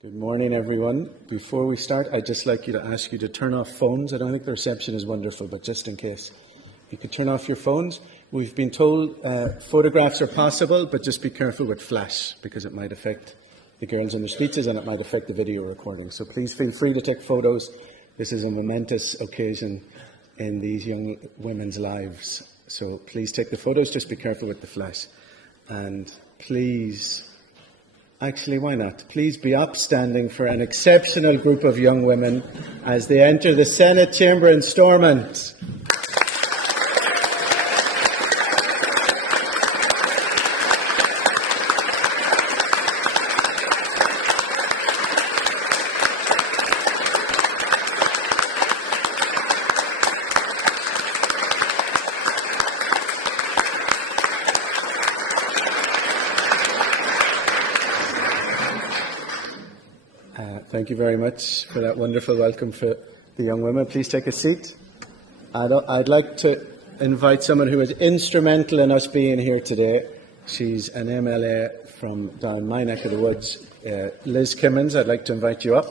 Good morning, everyone. Before we start, I'd just like you to ask you to turn off phones. I don't think the reception is wonderful, but just in case, you could turn off your phones. We've been told photographs are possible, but just be careful with flash, because it might affect the girls in their speeches and it might affect the video recording. So please feel free to take photos. This is a momentous occasion in these young women's lives. So please take the photos, just be careful with the flash. And please... Actually, why not? Please be upstanding for an exceptional group of young women as they enter the Senate chamber in Stormont. Thank you very much for that wonderful welcome for the young women. Please take a seat. I'd like to invite someone who was instrumental in us being here today. She's an MLA from down my neck of the woods, Liz Kimmins. I'd like to invite you up.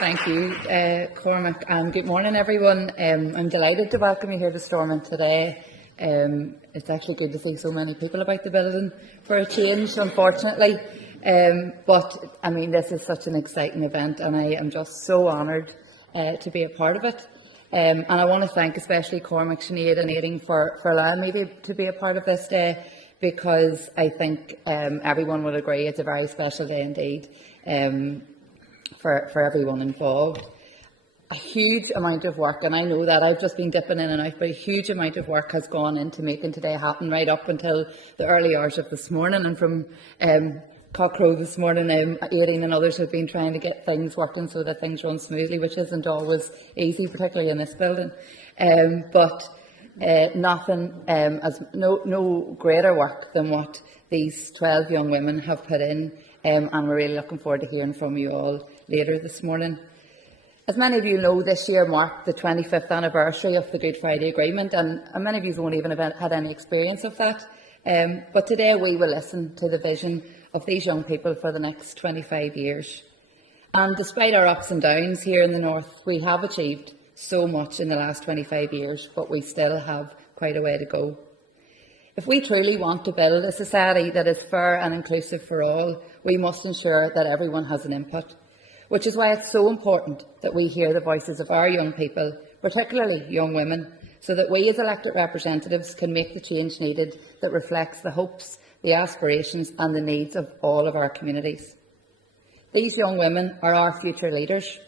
Thank you, Cormac, and good morning, everyone. I'm delighted to welcome you here to Stormont today. It's actually good to see so many people about the building for a change, unfortunately. But, I mean, this is such an exciting event and I am just so honoured to be a part of it. And I want to thank especially Cormac, Sinead and Aidan for allowing me to be a part of this day, because I think everyone would agree it's a very special day indeed for everyone involved. A huge amount of work, and I know that I've just been dipping in and out, but a huge amount of work has gone into making today happen right up until the early hours of this morning. And from cockcrow this morning, Aidan and others have been trying to get things working so that things run smoothly, which isn't always easy, particularly in this building. But nothing, no greater work than what these 12 young women have put in, and we're really looking forward to hearing from you all later this morning. As many of you know, this year marked the 25th anniversary of the Good Friday Agreement, and many of you won't even have had any experience of that. But today we will listen to the vision of these young people for the next 25 years. And despite our ups and downs here in the North, we have achieved so much in the last 25 years, but we still have quite a way to go. If we truly want to build a society that is fair and inclusive for all, we must ensure that everyone has an input. Which is why it's so important that we hear the voices of our young people, particularly young women, so that we as elected representatives can make the change needed that reflects the hopes, the aspirations and the needs of all of our communities. These young women are our future leaders,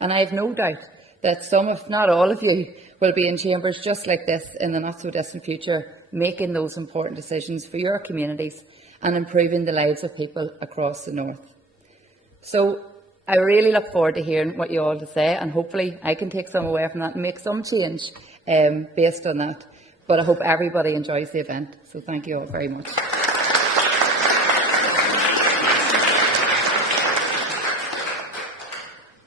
and I have no doubt that some, if not all of you, will be in chambers just like this in the not-so-distant future, making those important decisions for your communities and improving the lives of people across the North. So, I really look forward to hearing what you all have to say, and hopefully I can take some away from that and make some change based on that. But I hope everybody enjoys the event. So thank you all very much.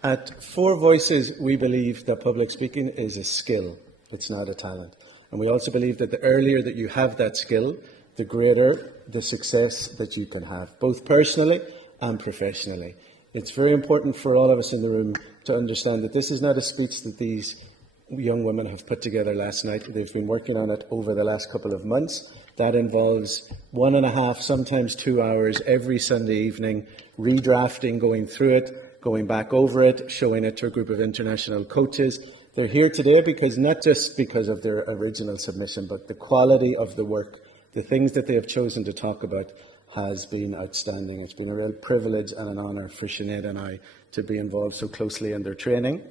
At Four Voices, we believe that public speaking is a skill. It's not a talent. And we also believe that the earlier that you have that skill, the greater the success that you can have, both personally and professionally. It's very important for all of us in the room to understand that this is not a speech that these young women have put together last night. They've been working on it over the last couple of months. That involves 1.5, sometimes 2 hours every Sunday evening, redrafting, going through it, going back over it, showing it to a group of international coaches. They're here today not just because of their original submission, but the quality of the work, the things that they have chosen to talk about has been outstanding. It's been a real privilege and an honour for Sinead and I to be involved so closely in their training.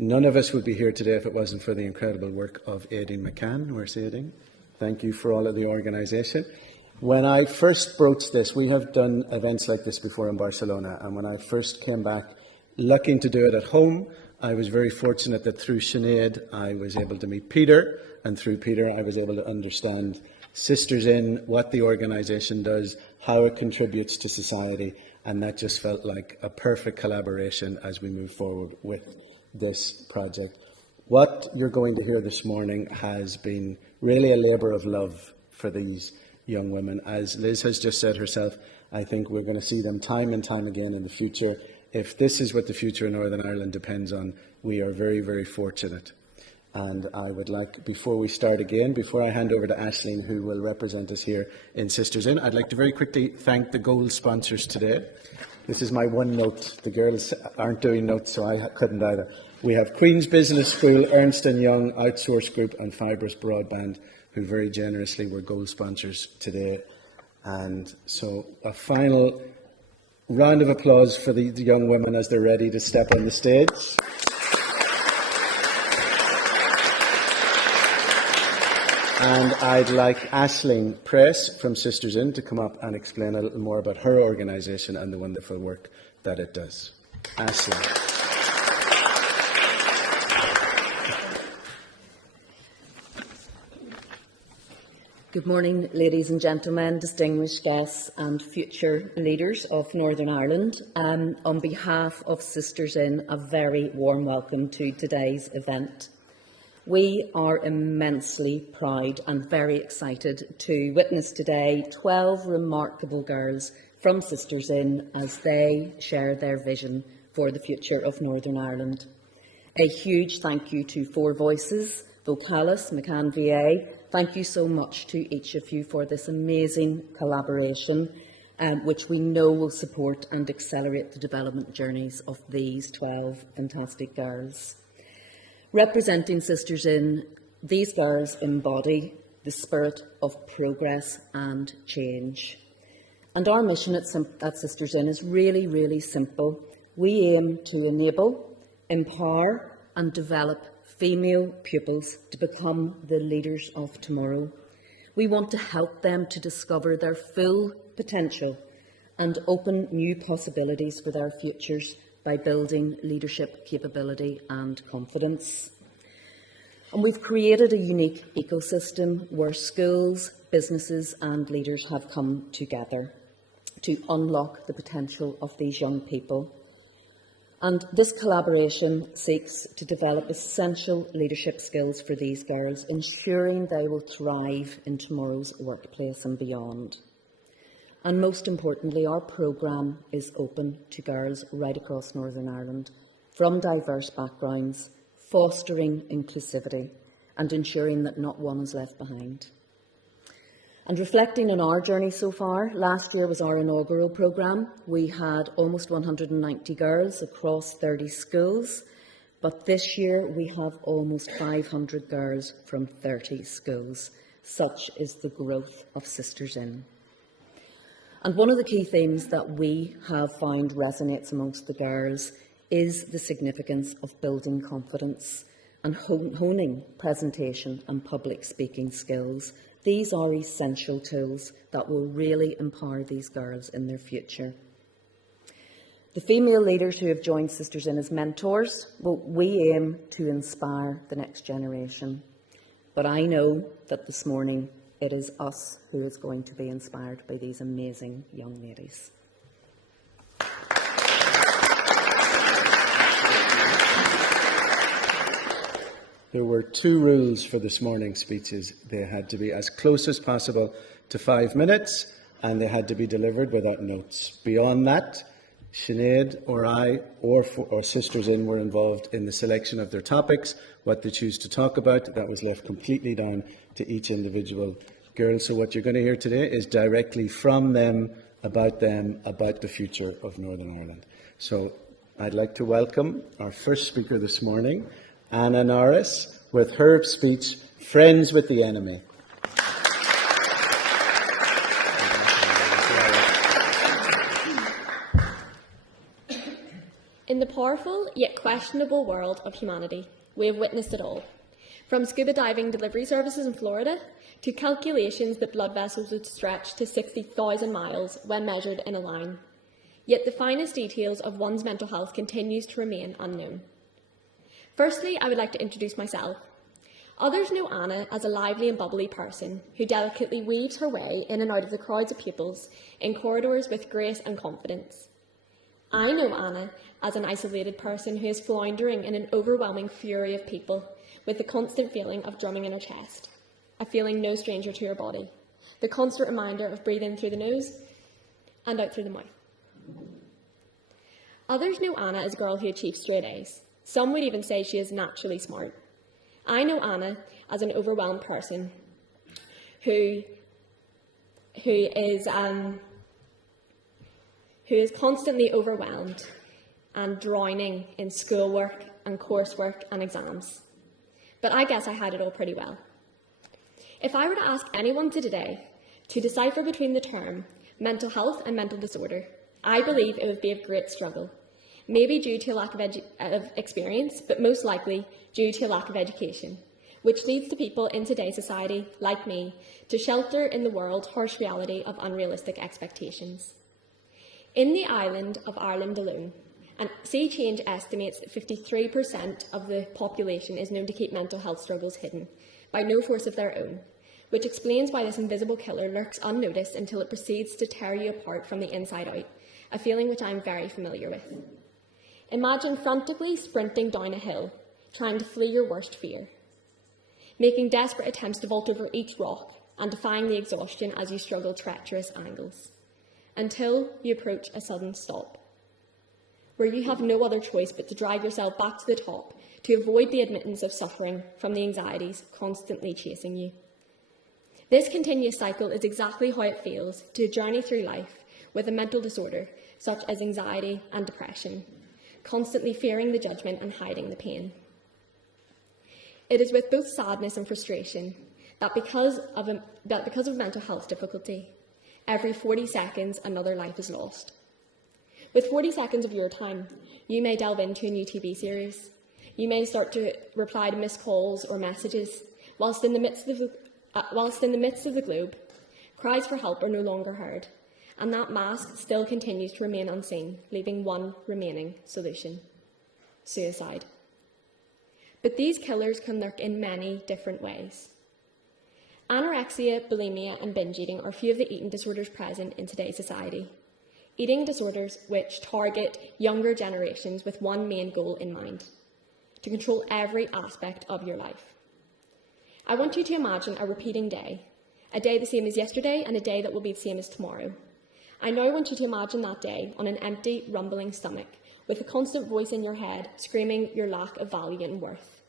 None of us would be here today if it wasn't for the incredible work of Aidan McCANN. Where's Aidan? Thank you for all of the organisation. When I first broached this, we have done events like this before in Barcelona, and when I first came back looking to do it at home, I was very fortunate that through Sinead I was able to meet Peter, and through Peter I was able to understand SistersIN, what the organisation does, how it contributes to society, and that just felt like a perfect collaboration as we move forward with this project. What you're going to hear this morning has been really a labour of love for these young women. As Liz has just said herself, I think we're going to see them time and time again in the future. If this is what the future of Northern Ireland depends on, we are very, very fortunate. And I would like, before we start again, before I hand over to Aisling, who will represent us here in SistersIN, I'd like to very quickly thank the gold sponsors today. This is my one note. The girls aren't doing notes, so I couldn't either. We have Queen's Business School, Ernst & Young, Outsource Group and Fibrous Broadband, who very generously were gold sponsors today. And so a final round of applause for the young women as they're ready to step on the stage. And I'd like Aisling Press from SistersIN to come up and explain a little more about her organisation and the wonderful work that it does. Aisling. Good morning, ladies and gentlemen, distinguished guests and future leaders of Northern Ireland. On behalf of SistersIN, a very warm welcome to today's event. We are immensely proud and very excited to witness today 12 remarkable girls from SistersIN as they share their vision for the future of Northern Ireland. A huge thank you to Four Voices, Vocalis, McCANN VA. Thank you so much to each of you for this amazing collaboration, which we know will support and accelerate the development journeys of these 12 fantastic girls. Representing SistersIN, these girls embody the spirit of progress and change. And our mission at SistersIN is really, really simple. We aim to enable, empower and develop female pupils to become the leaders of tomorrow. We want to help them to discover their full potential and open new possibilities for their futures by building leadership capability and confidence. And we've created a unique ecosystem where schools, businesses and leaders have come together to unlock the potential of these young people. And this collaboration seeks to develop essential leadership skills for these girls, ensuring they will thrive in tomorrow's workplace and beyond. And most importantly, our programme is open to girls right across Northern Ireland, from diverse backgrounds, fostering inclusivity and ensuring that not one is left behind. And reflecting on our journey so far, last year was our inaugural programme. We had almost 190 girls across 30 schools, but this year we have almost 500 girls from 30 schools. Such is the growth of SistersIN. And one of the key themes that we have found resonates amongst the girls is the significance of building confidence and honing presentation and public speaking skills. These are essential tools that will really empower these girls in their future. The female leaders who have joined SistersIN as mentors, well, we aim to inspire the next generation. But I know that this morning it is us who is going to be inspired by these amazing young ladies. There were two rules for this morning's speeches. They had to be as close as possible to 5 minutes, and they had to be delivered without notes. Beyond that, Sinead or I or SistersIN were involved in the selection of their topics, what they choose to talk about. That was left completely down to each individual girl. So what you're going to hear today is directly from them, about the future of Northern Ireland. So I'd like to welcome our first speaker this morning, Anna Norris, with her speech, Friends with the Enemy. In the powerful yet questionable world of humanity, we have witnessed it all. From scuba diving delivery services in Florida to calculations that blood vessels would stretch to 60,000 miles when measured in a line. Yet the finest details of one's mental health continues to remain unknown. Firstly, I would like to introduce myself. Others know Anna as a lively and bubbly person who delicately weaves her way in and out of the crowds of pupils in corridors with grace and confidence. I know Anna as an isolated person who is floundering in an overwhelming fury of people with the constant feeling of drumming in her chest, a feeling no stranger to her body, the constant reminder of breathing through the nose and out through the mouth. Others know Anna as a girl who achieves straight A's. Some would even say she is naturally smart. I know Anna as an overwhelmed person who is constantly overwhelmed and drowning in schoolwork and coursework and exams. But I guess I had it all pretty well. If I were to ask anyone today to decipher between the term mental health and mental disorder, I believe it would be a great struggle. Maybe due to a lack of experience, but most likely due to a lack of education, which leads to people in today's society, like me, to shelter in the world's harsh reality of unrealistic expectations. In the island of Ireland alone, and Sea Change estimates that 53% of the population is known to keep mental health struggles hidden, by no force of their own, which explains why this invisible killer lurks unnoticed until it proceeds to tear you apart from the inside out, a feeling which I am very familiar with. Imagine frantically sprinting down a hill, trying to flee your worst fear, making desperate attempts to vault over each rock and defying the exhaustion as you struggle treacherous angles, until you approach a sudden stop, where you have no other choice but to drive yourself back to the top to avoid the admittance of suffering from the anxieties constantly chasing you. This continuous cycle is exactly how it feels to journey through life with a mental disorder such as anxiety and depression, constantly fearing the judgment and hiding the pain. It is with both sadness and frustration that because of mental health difficulty, every 40 seconds another life is lost. With 40 seconds of your time, you may delve into a new TV series. You may start to reply to missed calls or messages, whilst in the midst of the globe, cries for help are no longer heard, and that mask still continues to remain unseen, leaving one remaining solution: suicide. But these killers can lurk in many different ways. Anorexia, bulimia and binge eating are few of the eating disorders present in today's society. Eating disorders which target younger generations with one main goal in mind: to control every aspect of your life. I want you to imagine a repeating day, a day the same as yesterday and a day that will be the same as tomorrow. I now want you to imagine that day on an empty, rumbling stomach, with a constant voice in your head screaming your lack of value and worth.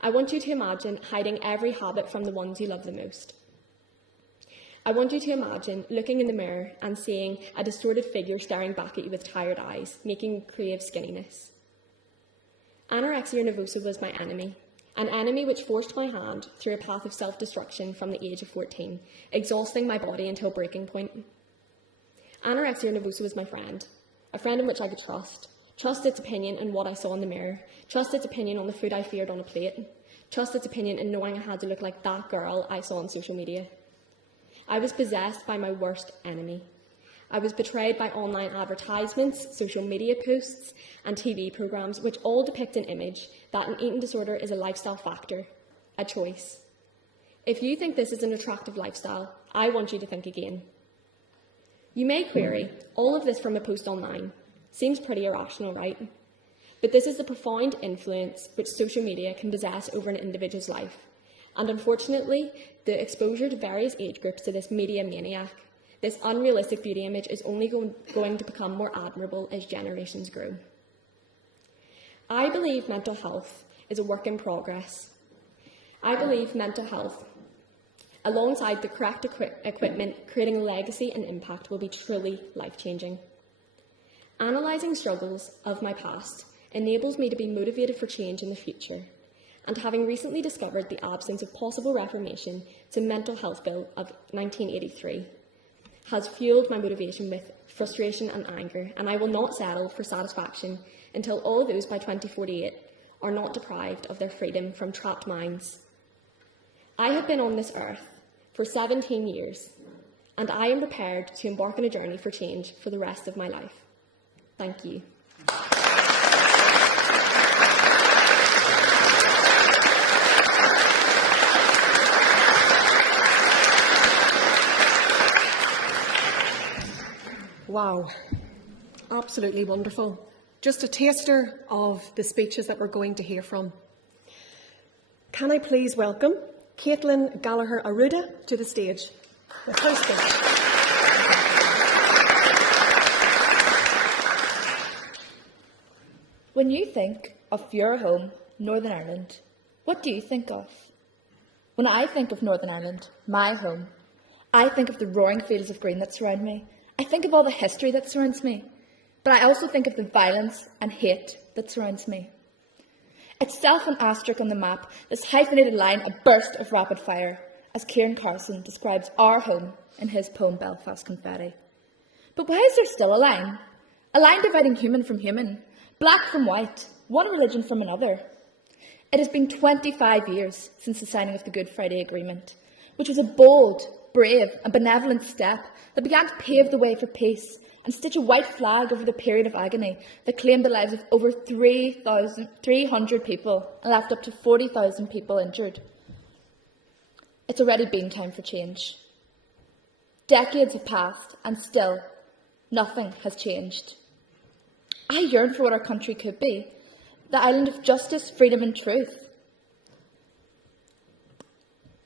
I want you to imagine hiding every habit from the ones you love the most. I want you to imagine looking in the mirror and seeing a distorted figure staring back at you with tired eyes, making you crave skinniness. Anorexia nervosa was my enemy, an enemy which forced my hand through a path of self-destruction from the age of 14, exhausting my body until breaking point. Anorexia nervosa was my friend, a friend in which I could trust its opinion on what I saw in the mirror, trust its opinion on the food I feared on a plate, trust its opinion in knowing I had to look like that girl I saw on social media. I was possessed by my worst enemy. I was betrayed by online advertisements, social media posts, and TV programmes, which all depict an image that an eating disorder is a lifestyle factor, a choice. If you think this is an attractive lifestyle, I want you to think again. You may query, all of this from a post online. Seems pretty irrational, right? But this is the profound influence which social media can possess over an individual's life. And unfortunately, the exposure to various age groups to this media maniac, this unrealistic beauty image, is only going to become more admirable as generations grow. I believe mental health is a work in progress. I believe mental health, alongside the correct equipment, creating a legacy and impact, will be truly life-changing. Analysing struggles of my past enables me to be motivated for change in the future, and having recently discovered the absence of possible reformation to the Mental Health Bill of 1983, has fuelled my motivation with frustration and anger, and I will not settle for satisfaction until all those by 2048 are not deprived of their freedom from trapped minds. I have been on this earth for 17 years, and I am prepared to embark on a journey for change for the rest of my life. Thank you. Wow, absolutely wonderful. Just a taster of the speeches that we're going to hear from. Can I please welcome Caitlin Gallagher-Aruda to the stage? with her speech. When you think of your home, Northern Ireland, what do you think of? When I think of Northern Ireland, my home, I think of the roaring fields of green that surround me. I think of all the history that surrounds me. But I also think of the violence and hate that surrounds me. Itself an asterisk on the map, this hyphenated line a burst of rapid fire, as Kieran Carson describes our home in his poem Belfast Confetti. But why is there still a line? A line dividing human from human, black from white, one religion from another. It has been 25 years since the signing of the Good Friday Agreement, which was a bold, brave and benevolent step that began to pave the way for peace and stitch a white flag over the period of agony that claimed the lives of over 300 people and left up to 40,000 people injured. It's already been time for change. Decades have passed and still nothing has changed. I yearn for what our country could be, the island of justice, freedom and truth.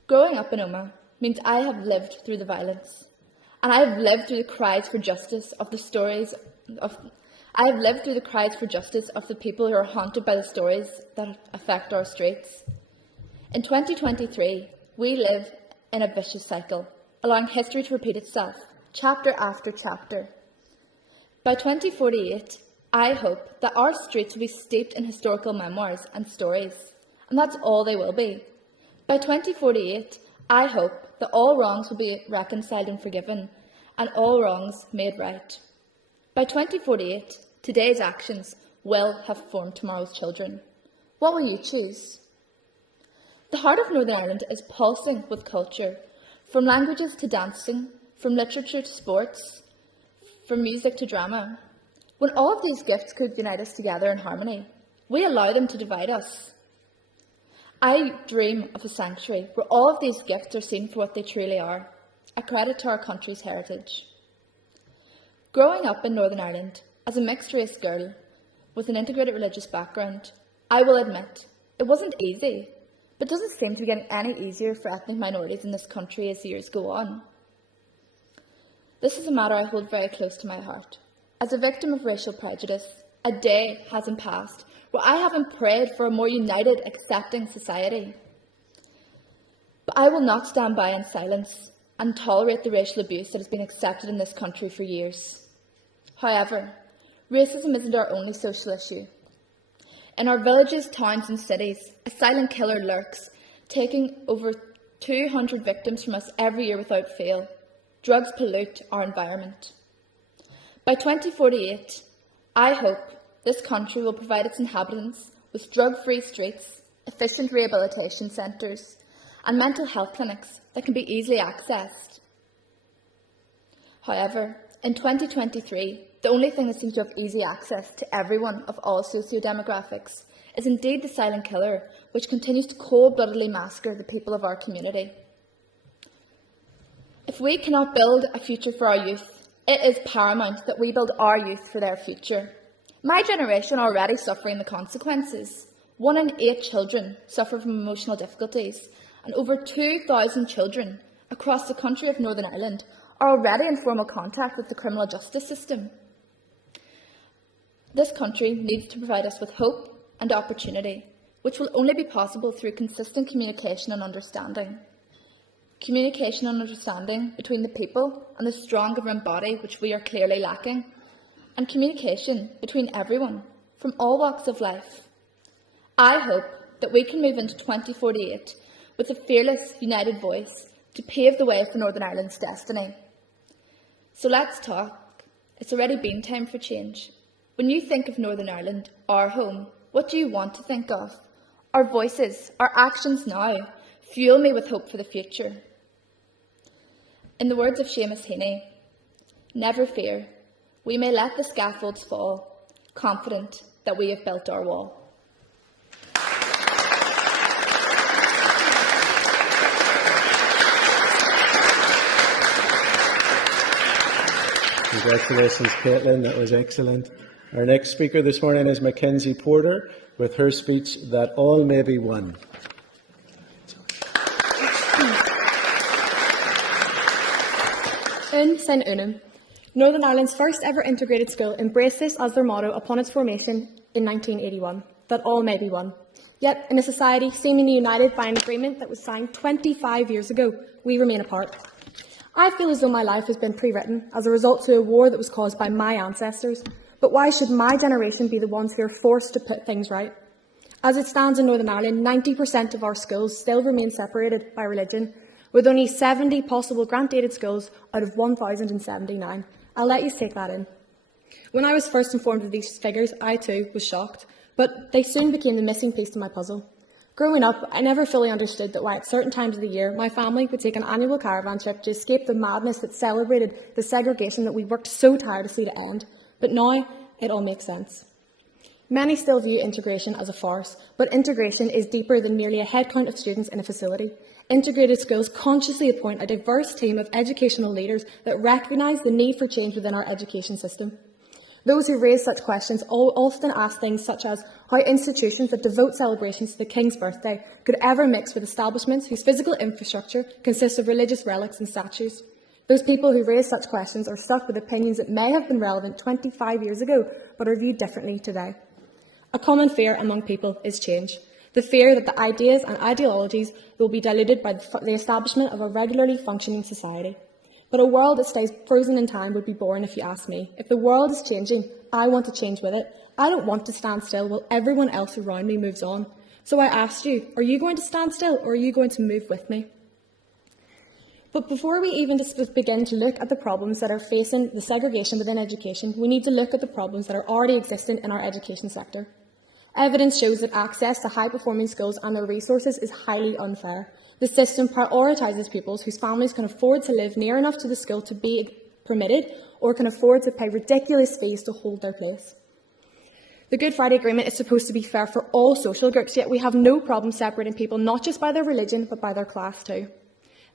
Growing up in Omagh means I have lived through the violence, and I have lived through the cries for justice of the people who are haunted by the stories that affect our streets. In 2023, we live in a vicious cycle, allowing history to repeat itself, chapter after chapter. By 2048, I hope that our streets will be steeped in historical memoirs and stories, and that's all they will be. By 2048, I hope that all wrongs will be reconciled and forgiven, and all wrongs made right. By 2048, today's actions will have formed tomorrow's children. What will you choose? The heart of Northern Ireland is pulsing with culture, from languages to dancing, from literature to sports, from music to drama. When all of these gifts could unite us together in harmony, we allow them to divide us. I dream of a sanctuary where all of these gifts are seen for what they truly are, a credit to our country's heritage. Growing up in Northern Ireland as a mixed-race girl with an integrated religious background, I will admit it wasn't easy, but doesn't seem to be getting any easier for ethnic minorities in this country as the years go on. This is a matter I hold very close to my heart. As a victim of racial prejudice, a day hasn't passed where I haven't prayed for a more united, accepting society. But I will not stand by in silence and tolerate the racial abuse that has been accepted in this country for years. However, racism isn't our only social issue. In our villages, towns and cities, a silent killer lurks, taking over 200 victims from us every year without fail. Drugs pollute our environment. By 2048, I hope this country will provide its inhabitants with drug-free streets, efficient rehabilitation centres and mental health clinics that can be easily accessed. However, in 2023, the only thing that seems to have easy access to everyone of all socio-demographics is indeed the silent killer, which continues to cold-bloodedly massacre the people of our community. If we cannot build a future for our youth, it is paramount that we build our youth for their future. My generation are already suffering the consequences. 1 in 8 children suffer from emotional difficulties, and over 2,000 children across the country of Northern Ireland are already in formal contact with the criminal justice system. This country needs to provide us with hope and opportunity, which will only be possible through consistent communication and understanding. Communication and understanding between the people and the strong government body, which we are clearly lacking, and communication between everyone from all walks of life. I hope that we can move into 2048 with a fearless, united voice to pave the way for Northern Ireland's destiny. So let's talk. It's already been time for change. When you think of Northern Ireland, our home, what do you want to think of? Our voices, our actions now, fuel me with hope for the future. In the words of Seamus Heaney, never fear, we may let the scaffolds fall, confident that we have built our wall. Congratulations, Caitlin. That was excellent. Our next speaker this morning is Mackenzie Porter with her speech, That All May Be One. Un Sin Unum. Northern Ireland's first ever integrated school embraced this as their motto upon its formation in 1981, that all may be one. Yet, in a society seemingly united by an agreement that was signed 25 years ago, we remain apart. I feel as though my life has been pre-written as a result to a war that was caused by my ancestors, but why should my generation be the ones who are forced to put things right? As it stands in Northern Ireland, 90% of our schools still remain separated by religion, with only 70 possible grant-aided schools out of 1,079. I'll let you take that in. When I was first informed of these figures, I too was shocked, but they soon became the missing piece to my puzzle. Growing up, I never fully understood that why at certain times of the year my family would take an annual caravan trip to escape the madness that celebrated the segregation that we worked so tirelessly to end. But now, it all makes sense. Many still view integration as a farce, but integration is deeper than merely a headcount of students in a facility. Integrated schools consciously appoint a diverse team of educational leaders that recognise the need for change within our education system. Those who raise such questions often ask things such as how institutions that devote celebrations to the King's birthday could ever mix with establishments whose physical infrastructure consists of religious relics and statues. Those people who raise such questions are stuck with opinions that may have been relevant 25 years ago, but are viewed differently today. A common fear among people is change. The fear that the ideas and ideologies will be diluted by the establishment of a regularly functioning society. But a world that stays frozen in time would be boring if you ask me. If the world is changing, I want to change with it. I don't want to stand still while everyone else around me moves on. So I asked you, are you going to stand still or are you going to move with me? But before we even begin to look at the problems that are facing the segregation within education, we need to look at the problems that are already existing in our education sector. Evidence shows that access to high-performing schools and their resources is highly unfair. The system prioritises pupils whose families can afford to live near enough to the school to be permitted or can afford to pay ridiculous fees to hold their place. The Good Friday Agreement is supposed to be fair for all social groups, yet we have no problem separating people not just by their religion but by their class too.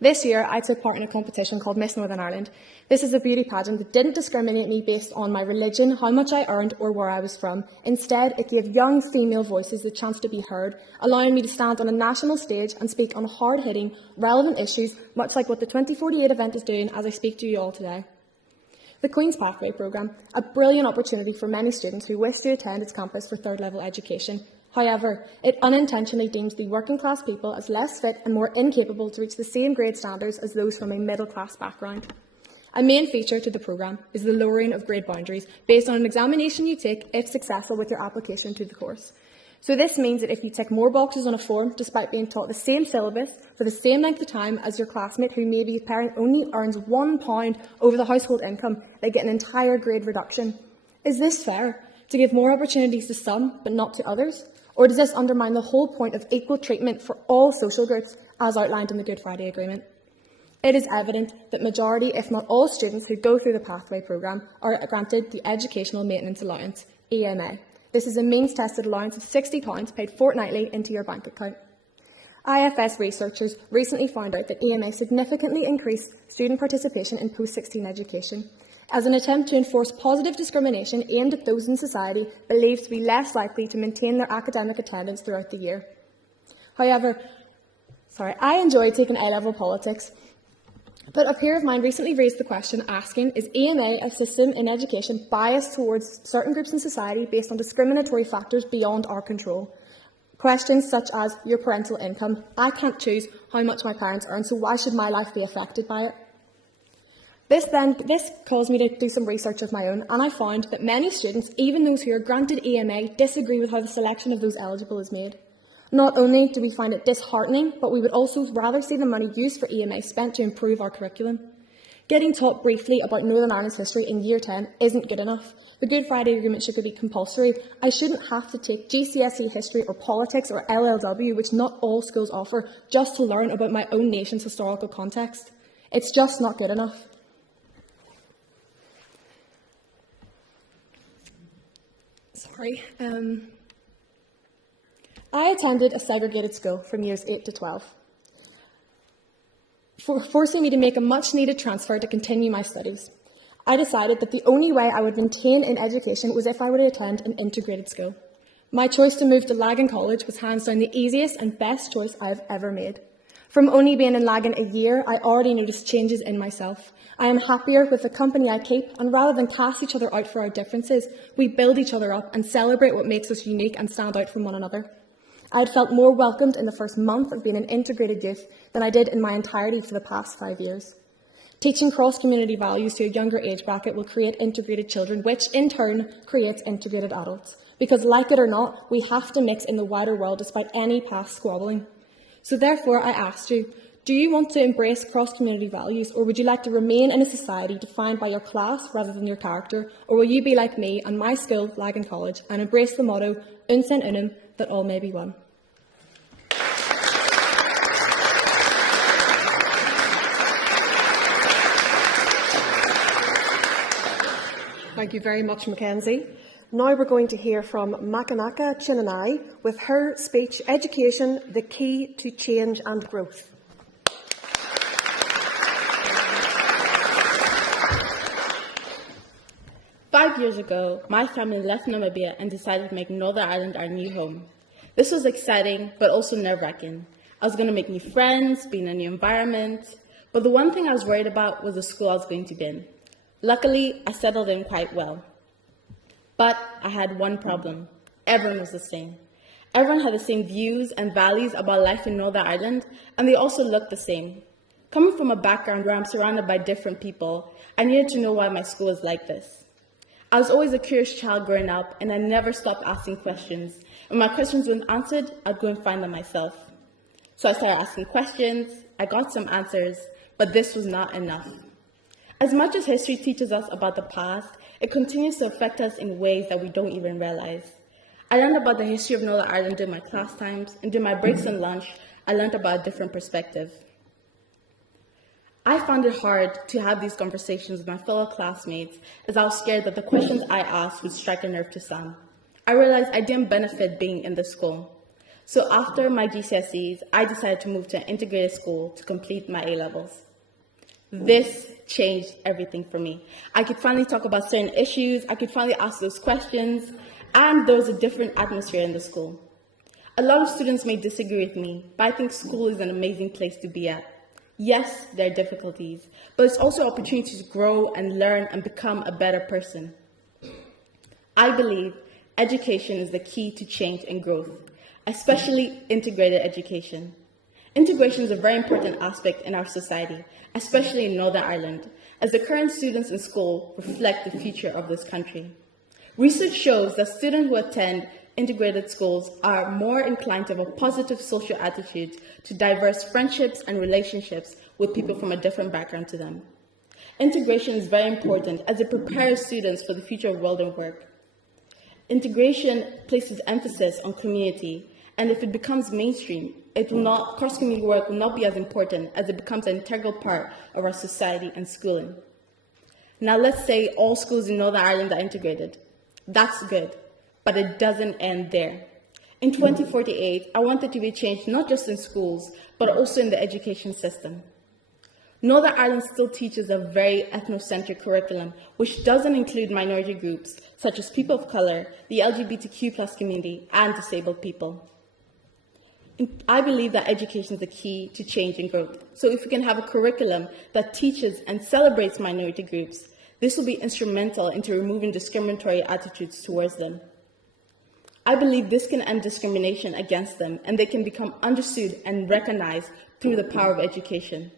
This year, I took part in a competition called Miss Northern Ireland. This is a beauty pageant that didn't discriminate me based on my religion, how much I earned, or where I was from. Instead, it gave young female voices the chance to be heard, allowing me to stand on a national stage and speak on hard-hitting, relevant issues, much like what the 2048 event is doing as I speak to you all today. The Queen's Pathway programme, a brilliant opportunity for many students who wish to attend its campus for third-level education. However, it unintentionally deems the working-class people as less fit and more incapable to reach the same grade standards as those from a middle-class background. A main feature to the programme is the lowering of grade boundaries based on an examination you take if successful with your application to the course. So this means that if you tick more boxes on a form despite being taught the same syllabus for the same length of time as your classmate who maybe his parent only earns £1 over the household income, they get an entire grade reduction. Is this fair? To give more opportunities to some but not to others? Or does this undermine the whole point of equal treatment for all social groups as outlined in the Good Friday Agreement? It is evident that majority, if not all, students who go through the Pathway programme are granted the Educational Maintenance Allowance, EMA. This is a means-tested allowance of £60 paid fortnightly into your bank account. IFS researchers recently found out that EMA significantly increased student participation in post-16 education, as an attempt to enforce positive discrimination aimed at those in society believed to be less likely to maintain their academic attendance throughout the year. However, I enjoyed taking A-level politics, but a peer of mine recently raised the question asking, is EMA, a system in education, biased towards certain groups in society based on discriminatory factors beyond our control? Questions such as your parental income. I can't choose how much my parents earn, so why should my life be affected by it? This caused me to do some research of my own, and I found that many students, even those who are granted EMA, disagree with how the selection of those eligible is made. Not only do we find it disheartening, but we would also rather see the money used for EMA spent to improve our curriculum. Getting taught briefly about Northern Ireland's history in Year 10 isn't good enough. The Good Friday Agreement should be compulsory. I shouldn't have to take GCSE history or politics or LLW, which not all schools offer, just to learn about my own nation's historical context. It's just not good enough. I attended a segregated school from years 8 to 12, forcing me to make a much-needed transfer to continue my studies. I decided that the only way I would maintain in education was if I would attend an integrated school. My choice to move to Lagan College was hands down the easiest and best choice I have ever made. From only being in Lagan a year, I already noticed changes in myself. I am happier with the company I keep, and rather than cast each other out for our differences, we build each other up and celebrate what makes us unique and stand out from one another. I had felt more welcomed in the first month of being an integrated youth than I did in my entirety for the past 5 years. Teaching cross-community values to a younger age bracket will create integrated children, which in turn creates integrated adults. Because like it or not, we have to mix in the wider world despite any past squabbling. So therefore, I asked you, do you want to embrace cross-community values, or would you like to remain in a society defined by your class rather than your character, or will you be like me and my school, Lagan College, and embrace the motto, Un Sen Unum, that all may be one? Thank you very much, Mackenzie. Now we're going to hear from Makanaka Chinanari with her speech, Education, the Key to Change and Growth. Five years ago, my family left Namibia and decided to make Northern Ireland our new home. This was exciting, but also nerve-wracking. I was going to make new friends, be in a new environment, but the one thing I was worried about was the school I was going to be in. Luckily, I settled in quite well. But I had one problem. Everyone was the same. Everyone had the same views and values about life in Northern Ireland, and they also looked the same. Coming from a background where I'm surrounded by different people, I needed to know why my school was like this. I was always a curious child growing up, and I never stopped asking questions. When my questions weren't answered, I'd go and find them myself. So I started asking questions, I got some answers, but this was not enough. As much as history teaches us about the past, it continues to affect us in ways that we don't even realize. I learned about the history of Northern Ireland during my class times, and during my breaks and lunch, I learned about a different perspective. I found it hard to have these conversations with my fellow classmates, as I was scared that the questions I asked would strike a nerve to some. I realized I didn't benefit being in the school. So after my GCSEs, I decided to move to an integrated school to complete my A-levels. This changed everything for me. I could finally talk about certain issues, I could finally ask those questions, and there was a different atmosphere in the school. A lot of students may disagree with me, but I think school is an amazing place to be at. Yes, there are difficulties, but it's also an opportunity to grow and learn and become a better person. I believe education is the key to change and growth, especially integrated education. Integration is a very important aspect in our society, especially in Northern Ireland, as the current students in school reflect the future of this country. Research shows that students who attend integrated schools are more inclined to have a positive social attitude to diverse friendships and relationships with people from a different background to them. Integration is very important as it prepares students for the future of world and work. Integration places emphasis on community, and if it becomes mainstream, cross-community work will not be as important as it becomes an integral part of our society and schooling. Now let's say all schools in Northern Ireland are integrated. That's good, but it doesn't end there. In 2048, I want there to be a change not just in schools, but also in the education system. Northern Ireland still teaches a very ethnocentric curriculum, which doesn't include minority groups, such as people of color, the LGBTQ+ community, and disabled people. I believe that education is the key to change and growth. So if we can have a curriculum that teaches and celebrates minority groups, this will be instrumental into removing discriminatory attitudes towards them. I believe this can end discrimination against them, and they can become understood and recognized through the power of education.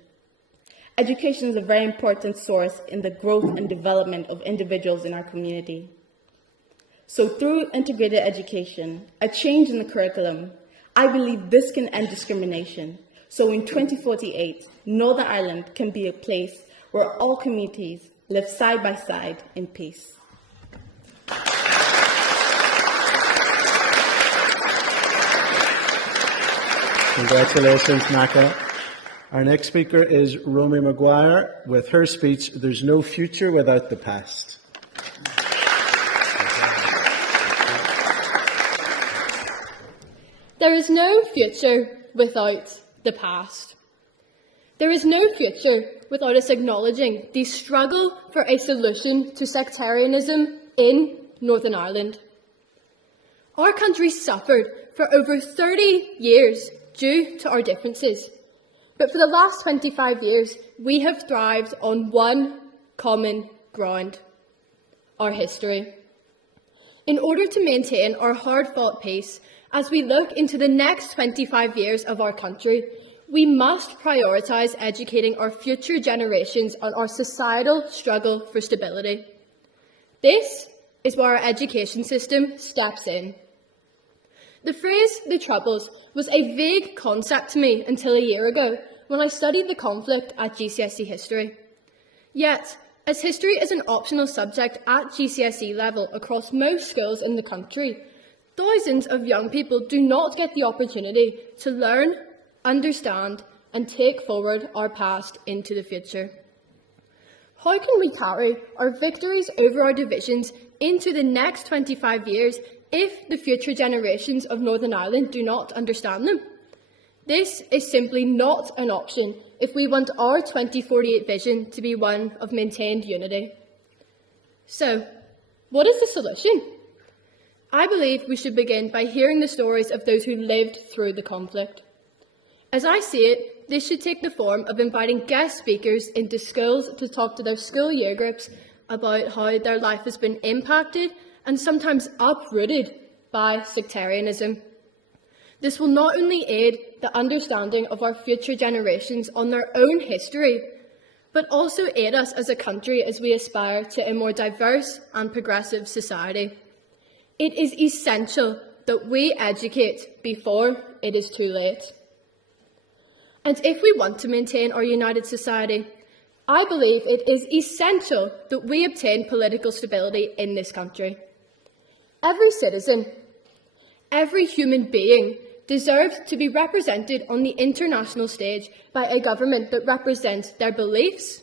Education is a very important source in the growth and development of individuals in our community. So through integrated education, a change in the curriculum, I believe this can end discrimination. So in 2048, Northern Ireland can be a place where all communities live side by side in peace. Congratulations, Maka. Our next speaker is Romy Maguire with her speech, There's No Future Without the Past. There is no future without the past. There is no future without us acknowledging the struggle for a solution to sectarianism in Northern Ireland. Our country suffered for over 30 years due to our differences. But for the last 25 years, we have thrived on one common ground: our history. In order to maintain our hard-fought peace, as we look into the next 25 years of our country, we must prioritise educating our future generations on our societal struggle for stability. This is where our education system steps in. The phrase "the Troubles" was a vague concept to me until a year ago when I studied the conflict at GCSE history. Yet, as history is an optional subject at GCSE level across most schools in the country, thousands of young people do not get the opportunity to learn, understand and take forward our past into the future. How can we carry our victories over our divisions into the next 25 years if the future generations of Northern Ireland do not understand them? This is simply not an option if we want our 2048 vision to be one of maintained unity. So, what is the solution? I believe we should begin by hearing the stories of those who lived through the conflict. As I see it, this should take the form of inviting guest speakers into schools to talk to their school year groups about how their life has been impacted and sometimes uprooted by sectarianism. This will not only aid the understanding of our future generations on their own history, but also aid us as a country as we aspire to a more diverse and progressive society. It is essential that we educate before it is too late. And if we want to maintain our united society, I believe it is essential that we obtain political stability in this country. Every citizen, every human being deserves to be represented on the international stage by a government that represents their beliefs,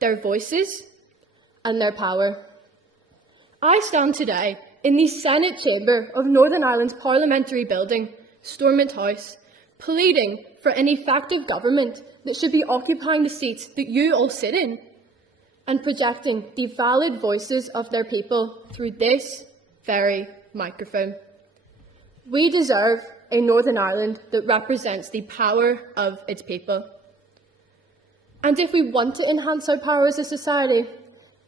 their voices, and their power. I stand today in the Senate chamber of Northern Ireland's parliamentary building, Stormont House, pleading for an effective government that should be occupying the seats that you all sit in and projecting the valid voices of their people through this very microphone. We deserve a Northern Ireland that represents the power of its people. And if we want to enhance our power as a society,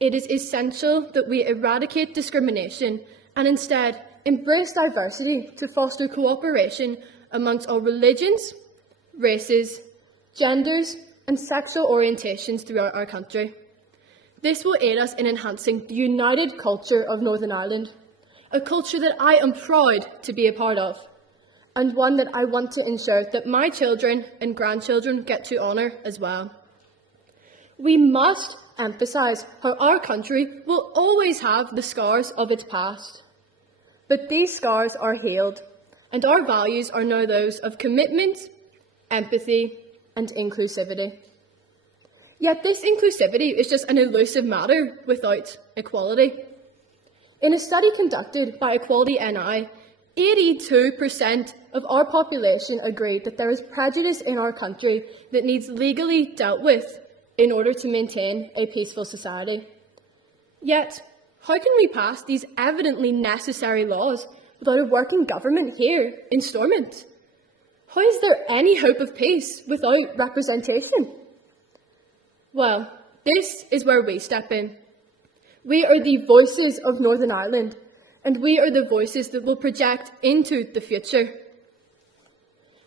it is essential that we eradicate discrimination and instead embrace diversity to foster cooperation amongst all religions, races, genders and sexual orientations throughout our country. This will aid us in enhancing the united culture of Northern Ireland, a culture that I am proud to be a part of, and one that I want to ensure that my children and grandchildren get to honour as well. We must emphasise how our country will always have the scars of its past. But these scars are healed, and our values are now those of commitment, empathy, and inclusivity. Yet this inclusivity is just an elusive matter without equality. In a study conducted by Equality NI, 82% of our population agreed that there is prejudice in our country that needs legally dealt with in order to maintain a peaceful society. Yet, how can we pass these evidently necessary laws without a working government here in Stormont? How is there any hope of peace without representation? Well, this is where we step in. We are the voices of Northern Ireland, and we are the voices that will project into the future.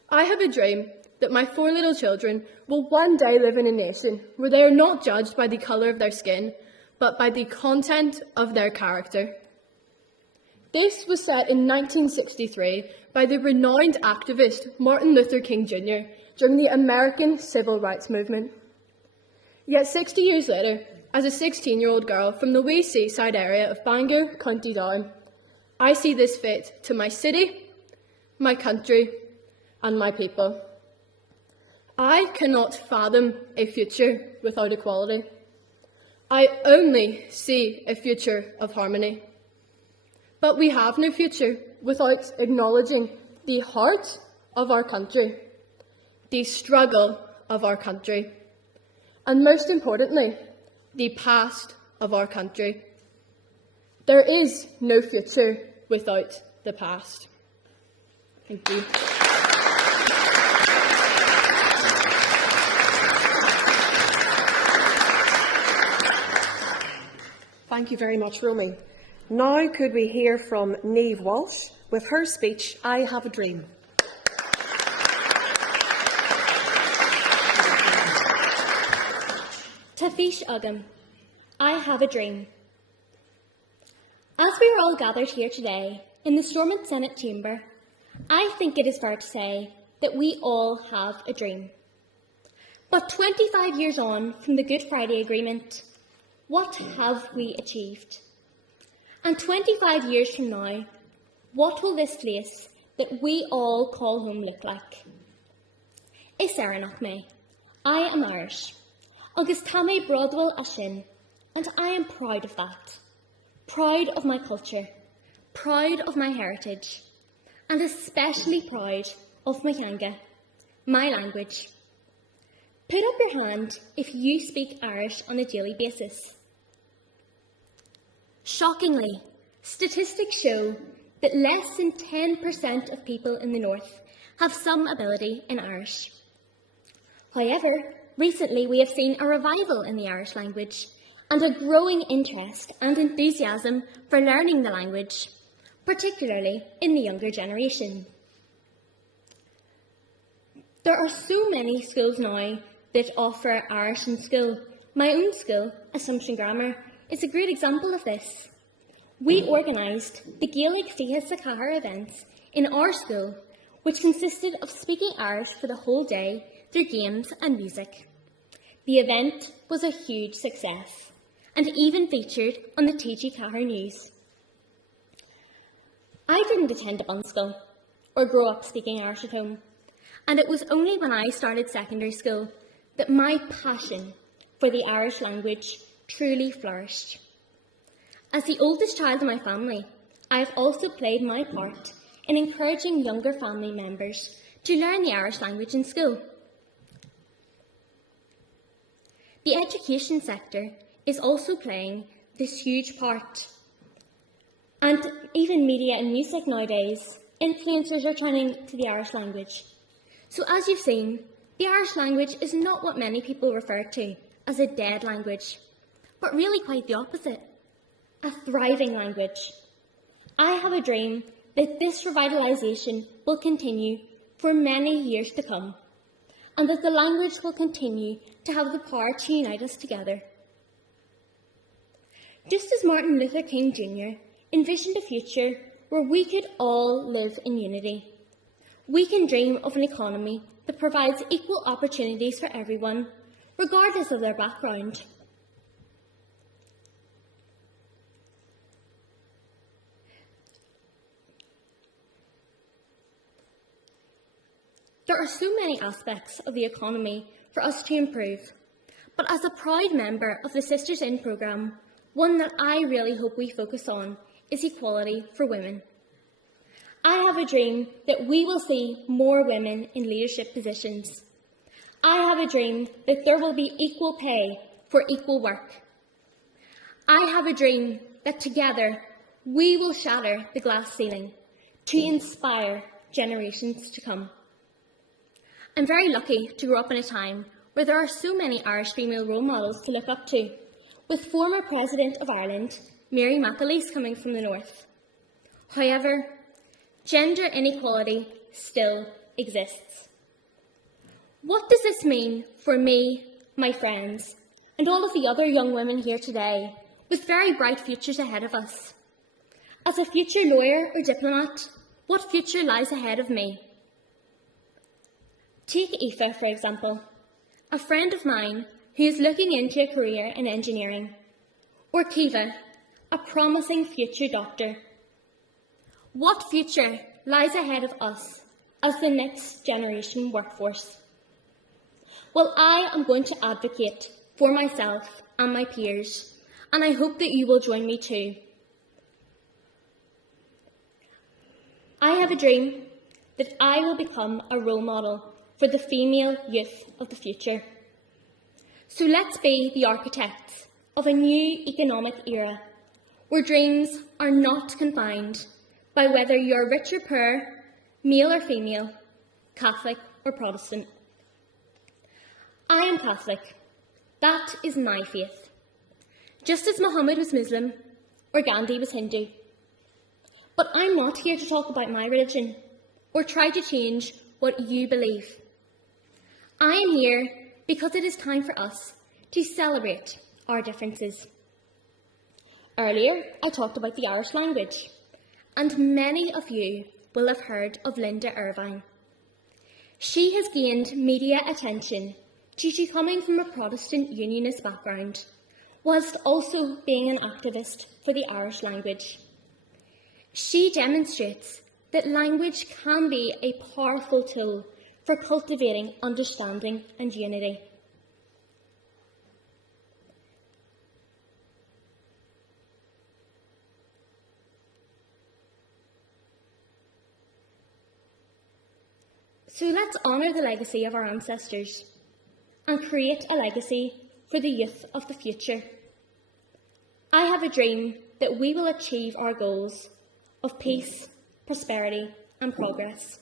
I have a dream that my 4 little children will one day live in a nation where they are not judged by the colour of their skin, but by the content of their character. This was set in 1963 by the renowned activist Martin Luther King Jr. during the American Civil Rights Movement. Yet 60 years later, as a 16-year-old girl from the wee seaside area of Bangor, County Down, I see this fit to my city, my country, and my people. I cannot fathom a future without equality. I only see a future of harmony. But we have no future without acknowledging the heart of our country, the struggle of our country, and most importantly, the past of our country. There is no future without the past. Thank you. Thank you very much, Romy. Now could we hear from Niamh Walsh with her speech, I Have a Dream. Tafish Agam, I have a dream. As we are all gathered here today in the Stormont Senate chamber, I think it is fair to say that we all have a dream. But 25 years on from the Good Friday Agreement, what have we achieved? And 25 years from now, what will this place that we all call home look like? Is Sarah nach me? I am Irish. Agus Tame Broadwell Ashin, and I am proud of that. Proud of my culture, proud of my heritage, and especially proud of my Yanga, my language. Put up your hand if you speak Irish on a daily basis. Shockingly, statistics show that less than 10% of people in the North have some ability in Irish. However, recently we have seen a revival in the Irish language and a growing interest and enthusiasm for learning the language, particularly in the younger generation. There are so many schools now that offer Irish in school. My own school, Assumption Grammar, is a great example of this. We organised the Gaelic Fiha Sakahar events in our school, which consisted of speaking Irish for the whole day through games and music. The event was a huge success and even featured on the TG Cahar News. I didn't attend a bun school or grow up speaking Irish at home, and it was only when I started secondary school that my passion for the Irish language truly flourished. As the oldest child in my family, I have also played my part in encouraging younger family members to learn the Irish language in school. The education sector is also playing this huge part. And even media and music nowadays, influencers are turning to the Irish language. So as you've seen, the Irish language is not what many people refer to as a dead language, but really quite the opposite, a thriving language. I have a dream that this revitalisation will continue for many years to come, and that the language will continue to have the power to unite us together. Just as Martin Luther King Jr. envisioned a future where we could all live in unity, we can dream of an economy that provides equal opportunities for everyone, regardless of their background. There are so many aspects of the economy for us to improve, but as a proud member of the SistersIN programme, one that I really hope we focus on is equality for women. I have a dream that we will see more women in leadership positions. I have a dream that there will be equal pay for equal work. I have a dream that together we will shatter the glass ceiling to inspire generations to come. I'm very lucky to grow up in a time where there are so many Irish female role models to look up to, with former President of Ireland, Mary McAleese, coming from the North. However, gender inequality still exists. What does this mean for me, my friends, and all of the other young women here today with very bright futures ahead of us? As a future lawyer or diplomat, what future lies ahead of me? Take Aoife, for example, a friend of mine who is looking into a career in engineering, or Kiva, a promising future doctor. What future lies ahead of us as the next generation workforce? Well, I am going to advocate for myself and my peers, and I hope that you will join me too. I have a dream that I will become a role model for the female youth of the future. So let's be the architects of a new economic era, where dreams are not confined by whether you're rich or poor, male or female, Catholic or Protestant. I am Catholic. That is my faith. just as Muhammad was Muslim or Gandhi was Hindu. But I'm not here to talk about my religion or try to change what you believe. I am here because it is time for us to celebrate our differences. Earlier, I talked about the Irish language, and many of you will have heard of Linda Irvine. She has gained media attention due to coming from a Protestant Unionist background, whilst also being an activist for the Irish language. She demonstrates that language can be a powerful tool for cultivating understanding and unity. So let's honour the legacy of our ancestors and create a legacy for the youth of the future. I have a dream that we will achieve our goals of peace, prosperity and progress.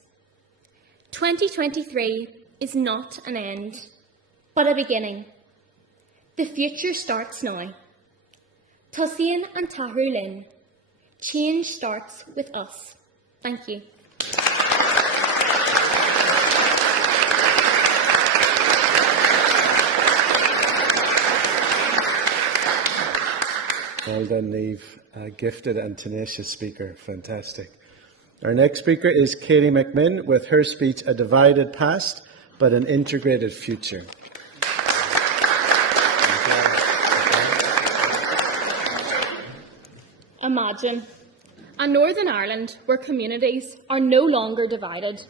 2023 is not an end, but a beginning. The future starts now. Tusain and Tahu Lin, change starts with us. Thank you. Well done, Niamh. A gifted and tenacious speaker. Fantastic. Our next speaker is Katie McMinn with her speech, A Divided Past, but an Integrated Future. Imagine a Northern Ireland where communities are no longer divided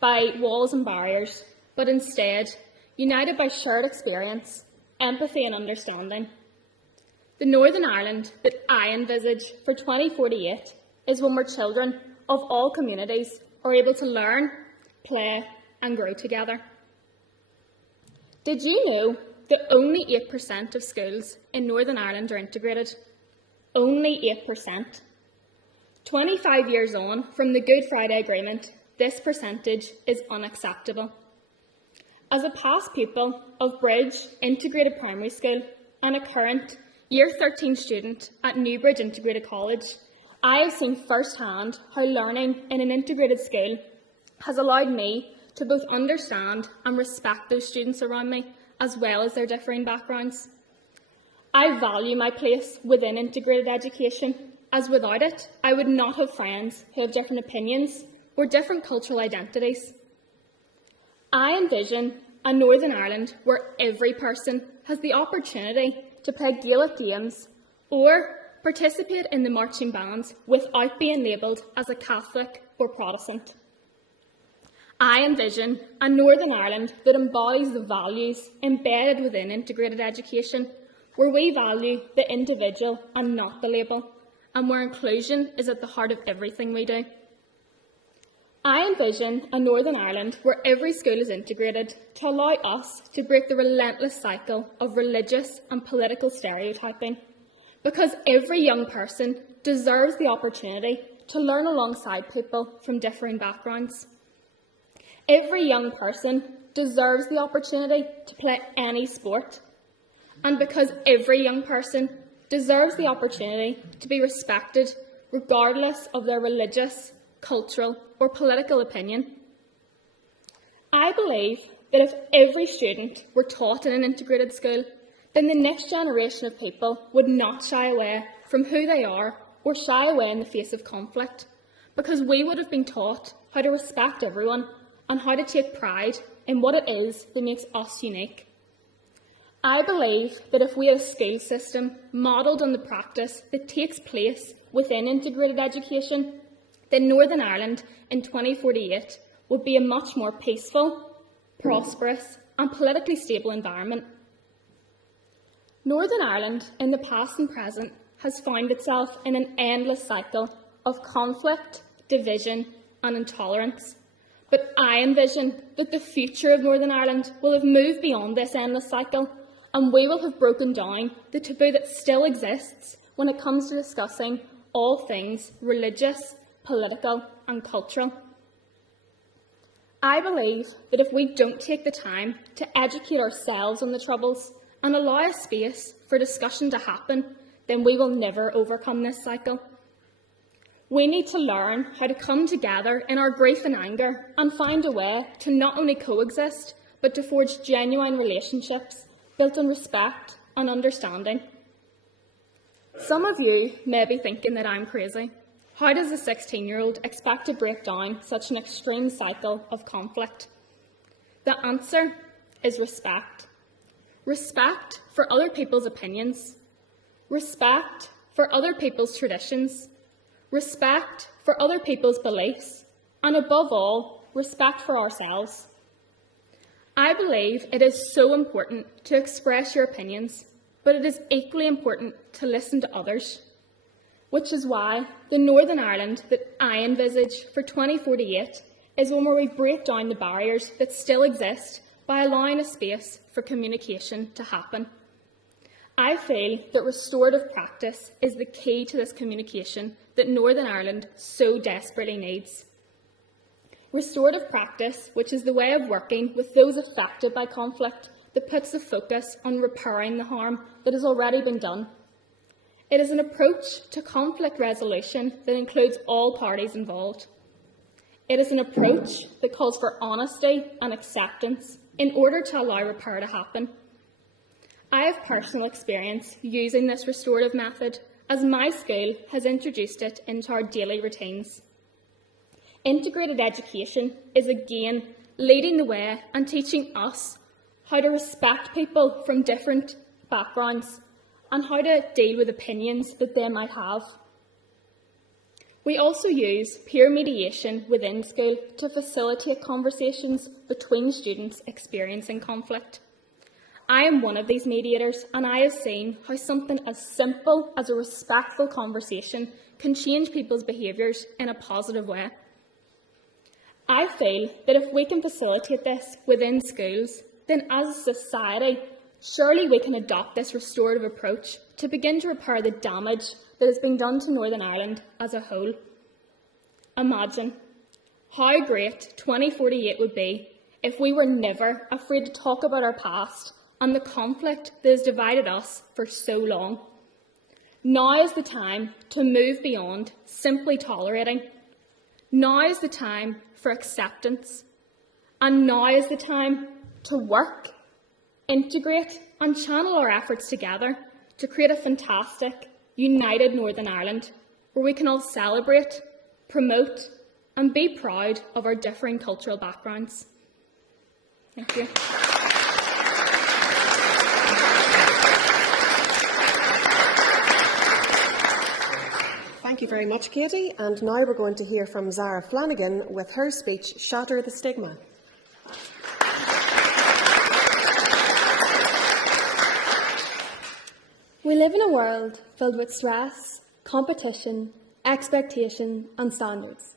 by walls and barriers, but instead united by shared experience, empathy and understanding. The Northern Ireland that I envisage for 2048 is one where children of all communities are able to learn, play and grow together. Did you know that only 8% of schools in Northern Ireland are integrated? Only 8%. 25 years on from the Good Friday Agreement, this percentage is unacceptable. As a past pupil of Bridge Integrated Primary School and a current Year 13 student at Newbridge Integrated College, I have seen firsthand how learning in an integrated school has allowed me to both understand and respect those students around me, as well as their differing backgrounds. I value my place within integrated education, as without it, I would not have friends who have different opinions or different cultural identities. I envision a Northern Ireland where every person has the opportunity to play Gaelic games or participate in the marching bands without being labelled as a Catholic or Protestant. I envision a Northern Ireland that embodies the values embedded within integrated education, where we value the individual and not the label, and where inclusion is at the heart of everything we do. I envision a Northern Ireland where every school is integrated to allow us to break the relentless cycle of religious and political stereotyping, because every young person deserves the opportunity to learn alongside people from differing backgrounds. Every young person deserves the opportunity to play any sport, and because every young person deserves the opportunity to be respected regardless of their religious, cultural or political opinion. I believe that if every student were taught in an integrated school, then the next generation of people would not shy away from who they are or shy away in the face of conflict, because we would have been taught how to respect everyone and how to take pride in what it is that makes us unique. I believe that if we had a school system modelled on the practice that takes place within integrated education, then Northern Ireland in 2048 would be a much more peaceful, prosperous and politically stable environment. Northern Ireland in the past and present has found itself in an endless cycle of conflict, division and intolerance. But I envision that the future of Northern Ireland will have moved beyond this endless cycle, and we will have broken down the taboo that still exists when it comes to discussing all things religious, political and cultural. I believe that if we don't take the time to educate ourselves on the troubles and allow a space for discussion to happen, then we will never overcome this cycle. We need to learn how to come together in our grief and anger and find a way to not only coexist, but to forge genuine relationships built on respect and understanding. Some of you may be thinking that I'm crazy. How does a 16-year-old expect to break down such an extreme cycle of conflict? The answer is respect. Respect for other people's opinions. Respect for other people's traditions. Respect for other people's beliefs. And above all, respect for ourselves. I believe it is so important to express your opinions, but it is equally important to listen to others. Which is why the Northern Ireland that I envisage for 2048 is one where we break down the barriers that still exist by allowing a space for communication to happen. I feel that restorative practice is the key to this communication that Northern Ireland so desperately needs. Restorative practice, which is the way of working with those affected by conflict that puts the focus on repairing the harm that has already been done. It is an approach to conflict resolution that includes all parties involved. It is an approach that calls for honesty and acceptance in order to allow repair to happen. I have personal experience using this restorative method as my school has introduced it into our daily routines. Integrated education is again leading the way and teaching us how to respect people from different backgrounds and how to deal with opinions that they might have. We also use peer mediation within school to facilitate conversations between students experiencing conflict. I am one of these mediators, and I have seen how something as simple as a respectful conversation can change people's behaviours in a positive way. I feel that if we can facilitate this within schools, then as a society, surely we can adopt this restorative approach to begin to repair the damage that has been done to Northern Ireland as a whole. Imagine how great 2048 would be if we were never afraid to talk about our past and the conflict that has divided us for so long. Now is the time to move beyond simply tolerating. Now is the time for acceptance. And now is the time to work, integrate and channel our efforts together to create a fantastic, united Northern Ireland where we can all celebrate, promote and be proud of our differing cultural backgrounds. Thank you. Thank you very much, Katie. And now we're going to hear from Zara Flanagan with her speech, Shatter the Stigma. We live in a world filled with stress, competition, expectation and standards.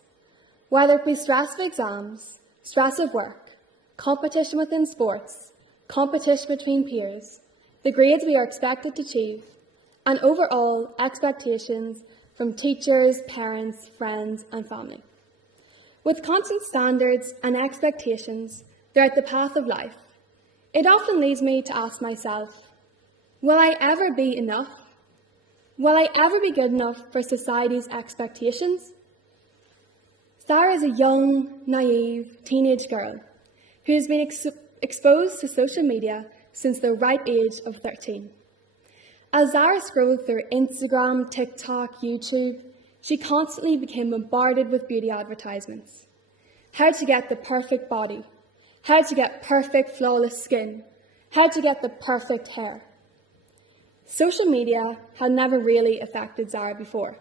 Whether it be stress of exams, stress of work, competition within sports, competition between peers, the grades we are expected to achieve, and overall expectations from teachers, parents, friends and family. With constant standards and expectations throughout the path of life, it often leads me to ask myself, will I ever be enough? Will I ever be good enough for society's expectations? Sarah is a young, naive, teenage girl who has been exposed to social media since the ripe age of 13. As Zara scrolled through Instagram, TikTok, YouTube, she constantly became bombarded with beauty advertisements. How to get the perfect body, how to get perfect, flawless skin, how to get the perfect hair. Social media had never really affected Zara before.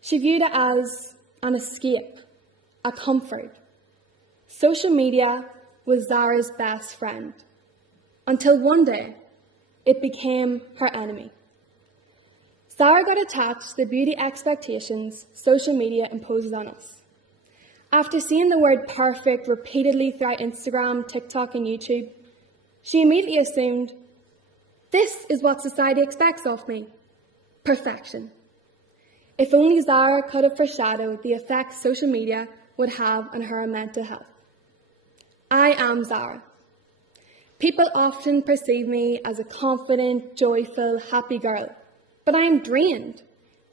She viewed it as an escape, a comfort. Social media was Zara's best friend, until one day it became her enemy. Zara got attached to the beauty expectations social media imposes on us. After seeing the word perfect repeatedly throughout Instagram, TikTok and YouTube, she immediately assumed, this is what society expects of me, perfection. If only Zara could have foreshadowed the effects social media would have on her mental health. I am Zara. People often perceive me as a confident, joyful, happy girl, but I am drained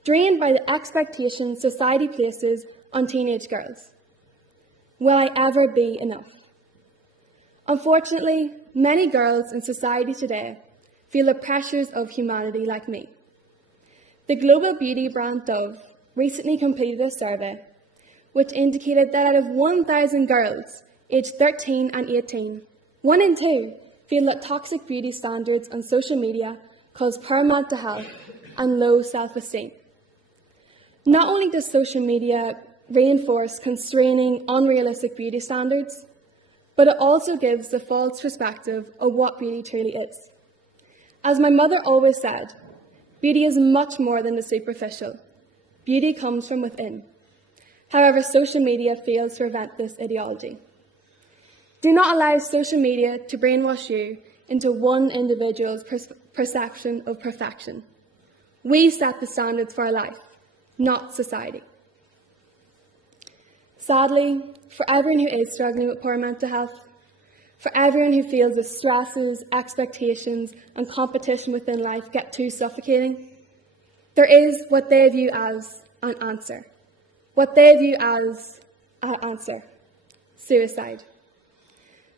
by the expectations society places on teenage girls. Will I ever be enough? Unfortunately, many girls in society today feel the pressures of humanity like me. The global beauty brand Dove recently completed a survey which indicated that out of 1,000 girls aged 13 and 18, 1 in 2 feel that toxic beauty standards on social media cause poor mental health and low self-esteem. Not only does social media reinforce constraining, unrealistic beauty standards, but it also gives the false perspective of what beauty truly is. As my mother always said, beauty is much more than the superficial. Beauty comes from within. However, social media fails to prevent this ideology. Do not allow social media to brainwash you into one individual's perception of perfection. We set the standards for our life, not society. Sadly, for everyone who is struggling with poor mental health, for everyone who feels the stresses, expectations, and competition within life get too suffocating, there is what they view as an answer. Suicide.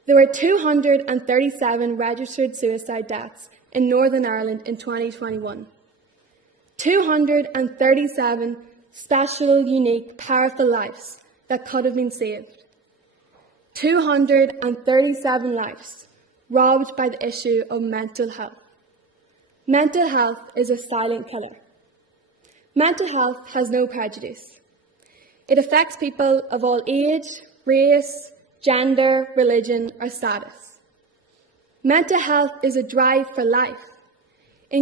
There were 237 registered suicide deaths in Northern Ireland in 2021. 237 special, unique, powerful lives that could have been saved. 237 lives robbed by the issue of mental health. Mental health is a silent killer. Mental health has no prejudice. It affects people of all age, race, gender, religion, or status. Mental health is a drive for life. It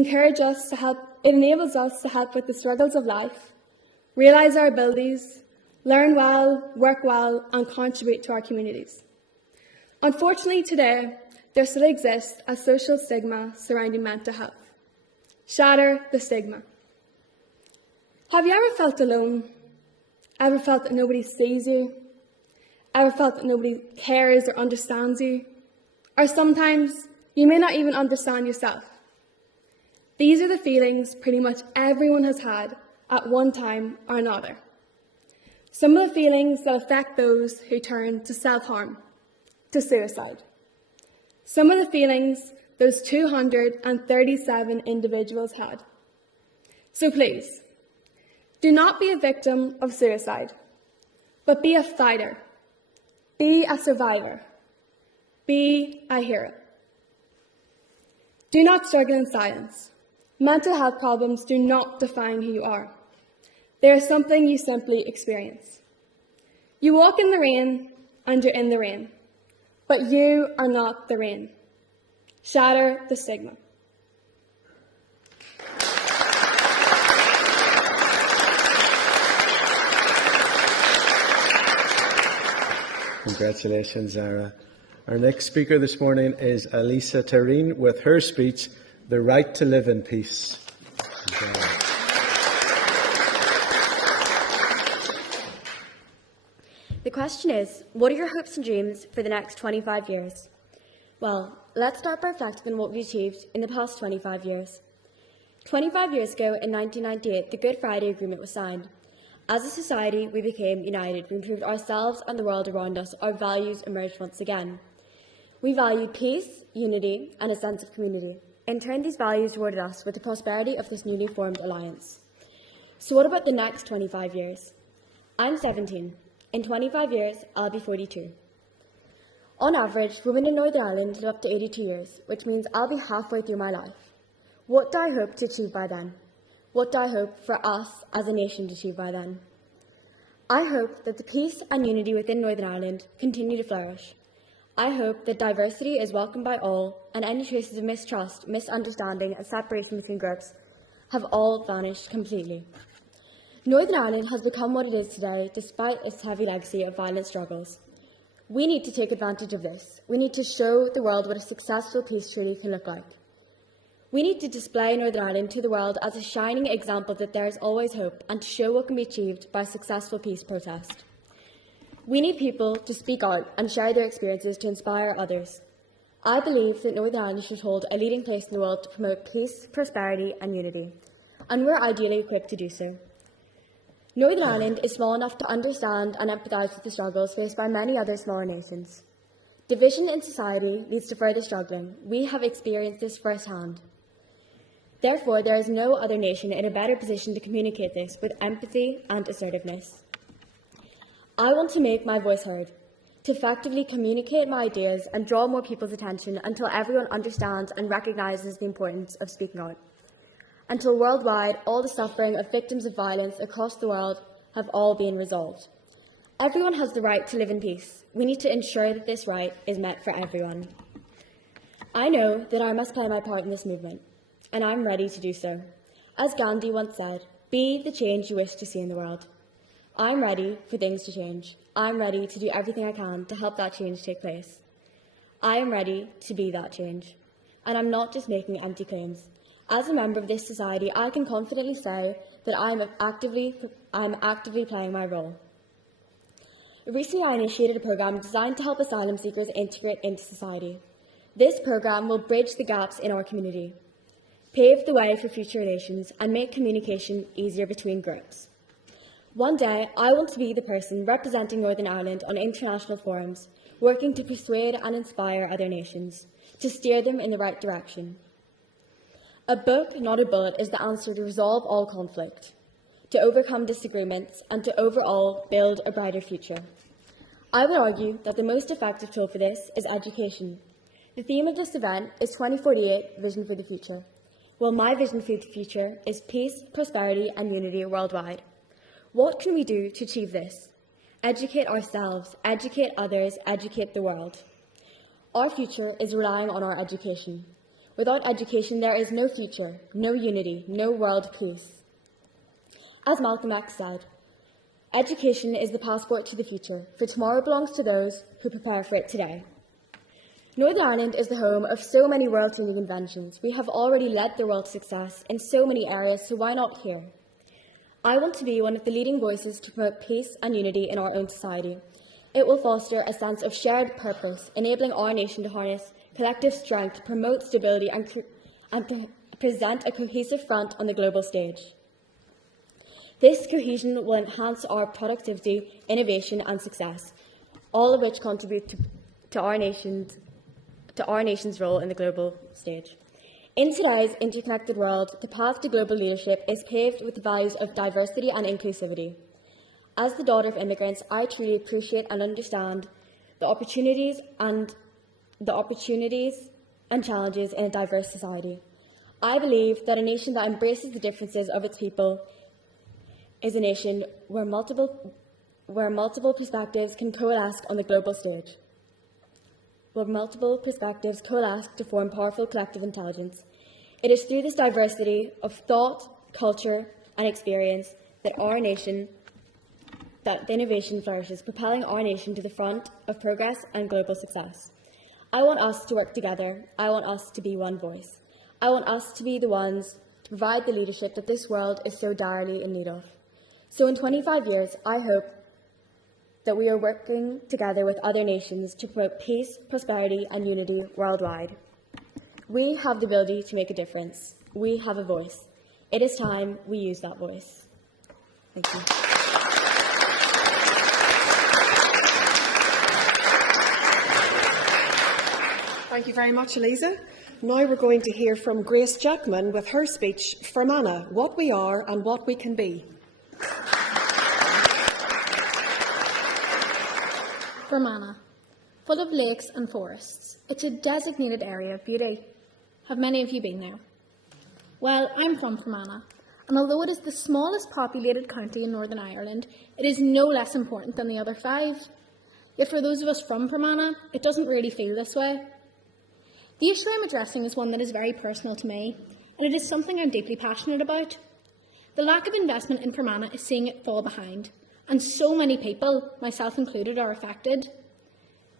enables us to help with the struggles of life, realise our abilities, learn well, work well, and contribute to our communities. Unfortunately, today, there still exists a social stigma surrounding mental health. Shatter the stigma. Have you ever felt alone? Ever felt that nobody sees you? Ever felt that nobody cares or understands you? Or sometimes you may not even understand yourself. These are the feelings pretty much everyone has had at one time or another. Some of the feelings that affect those who turn to self-harm, to suicide. Some of the feelings those 237 individuals had. So please, do not be a victim of suicide, but be a fighter, be a survivor, be a hero. Do not struggle in silence. Mental health problems do not define who you are. They are something you simply experience. You walk in the rain and you're in the rain, but you are not the rain. Shatter the stigma. Congratulations, Zara. Our next speaker this morning is Elisa Tareen with her speech, The Right to Live in Peace. The question is, what are your hopes and dreams for the next 25 years? Well, let's start by reflecting on what we've achieved in the past 25 years. 25 years ago, in 1998, the Good Friday Agreement was signed. As a society, we became united. We improved ourselves and the world around us. Our values emerged once again. We valued peace, unity, and a sense of community. In turn, these values rewarded us with the prosperity of this newly formed alliance. So what about the next 25 years? I'm 17. In 25 years, I'll be 42. On average, women in Northern Ireland live up to 82 years, which means I'll be halfway through my life. What do I hope to achieve by then? What do I hope for us as a nation to achieve by then? I hope that the peace and unity within Northern Ireland continue to flourish. I hope that diversity is welcomed by all and any traces of mistrust, misunderstanding and separation between groups have all vanished completely. Northern Ireland has become what it is today despite its heavy legacy of violent struggles. We need to take advantage of this. We need to show the world what a successful peace treaty can look like. We need to display Northern Ireland to the world as a shining example that there is always hope and to show what can be achieved by a successful peace protest. We need people to speak out and share their experiences to inspire others. I believe that Northern Ireland should hold a leading place in the world to promote peace, prosperity and unity, and we're ideally equipped to do so. Northern Ireland is small enough to understand and empathise with the struggles faced by many other smaller nations. Division in society leads to further struggling. We have experienced this firsthand. Therefore, there is no other nation in a better position to communicate this with empathy and assertiveness. I want to make my voice heard, to effectively communicate my ideas and draw more people's attention until everyone understands and recognises the importance of speaking out. Until worldwide, all the suffering of victims of violence across the world have all been resolved. Everyone has the right to live in peace. We need to ensure that this right is met for everyone. I know that I must play my part in this movement, and I'm ready to do so. As Gandhi once said, be the change you wish to see in the world. I'm ready for things to change. I'm ready to do everything I can to help that change take place. I am ready to be that change. And I'm not just making empty claims. As a member of this society, I can confidently say that I'm actively playing my role. Recently, I initiated a programme designed to help asylum seekers integrate into society. This programme will bridge the gaps in our community, pave the way for future relations, and make communication easier between groups. One day, I want to be the person representing Northern Ireland on international forums, working to persuade and inspire other nations, to steer them in the right direction. A book, not a bullet, is the answer to resolve all conflict, to overcome disagreements, and to overall build a brighter future. I would argue that the most effective tool for this is education. The theme of this event is 2048 Vision for the Future. Well, my vision for the future is peace, prosperity and unity worldwide. What can we do to achieve this? Educate ourselves, educate others, educate the world. Our future is relying on our education. Without education, there is no future, no unity, no world peace. As Malcolm X said, education is the passport to the future, for tomorrow belongs to those who prepare for it today. Northern Ireland is the home of so many world-changing inventions. We have already led the world to success in so many areas, so why not here? I want to be one of the leading voices to promote peace and unity in our own society. It will foster a sense of shared purpose, enabling our nation to harness collective strength to promote stability and to present a cohesive front on the global stage. This cohesion will enhance our productivity, innovation and success, all of which contribute to our nation's role in the global stage. In today's interconnected world, the path to global leadership is paved with the values of diversity and inclusivity. As the daughter of immigrants, I truly appreciate and understand the opportunities and challenges in a diverse society. I believe that a nation that embraces the differences of its people is a nation where multiple perspectives can coalesce on the global stage, where multiple perspectives coalesce to form powerful collective intelligence. It is through this diversity of thought, culture and experience that the innovation flourishes, propelling our nation to the front of progress and global success. I want us to work together. I want us to be one voice. I want us to be the ones to provide the leadership that this world is so direly in need of. So in 25 years, I hope that we are working together with other nations to promote peace, prosperity and unity worldwide. We have the ability to make a difference. We have a voice. It is time we use that voice. Thank you. Thank you very much, Eliza. Now we're going to hear from Grace Jackman with her speech, Fermanagh, What We Are and What We Can Be. Fermanagh, full of lakes and forests. It's a designated area of beauty. Have many of you been there? Well, I'm from Fermanagh, and although it is the smallest populated county in Northern Ireland, it is no less important than the other 5. Yet for those of us from Fermanagh, it doesn't really feel this way. The issue I'm addressing is one that is very personal to me, and it is something I'm deeply passionate about. The lack of investment in Fermanagh is seeing it fall behind, and so many people, myself included, are affected.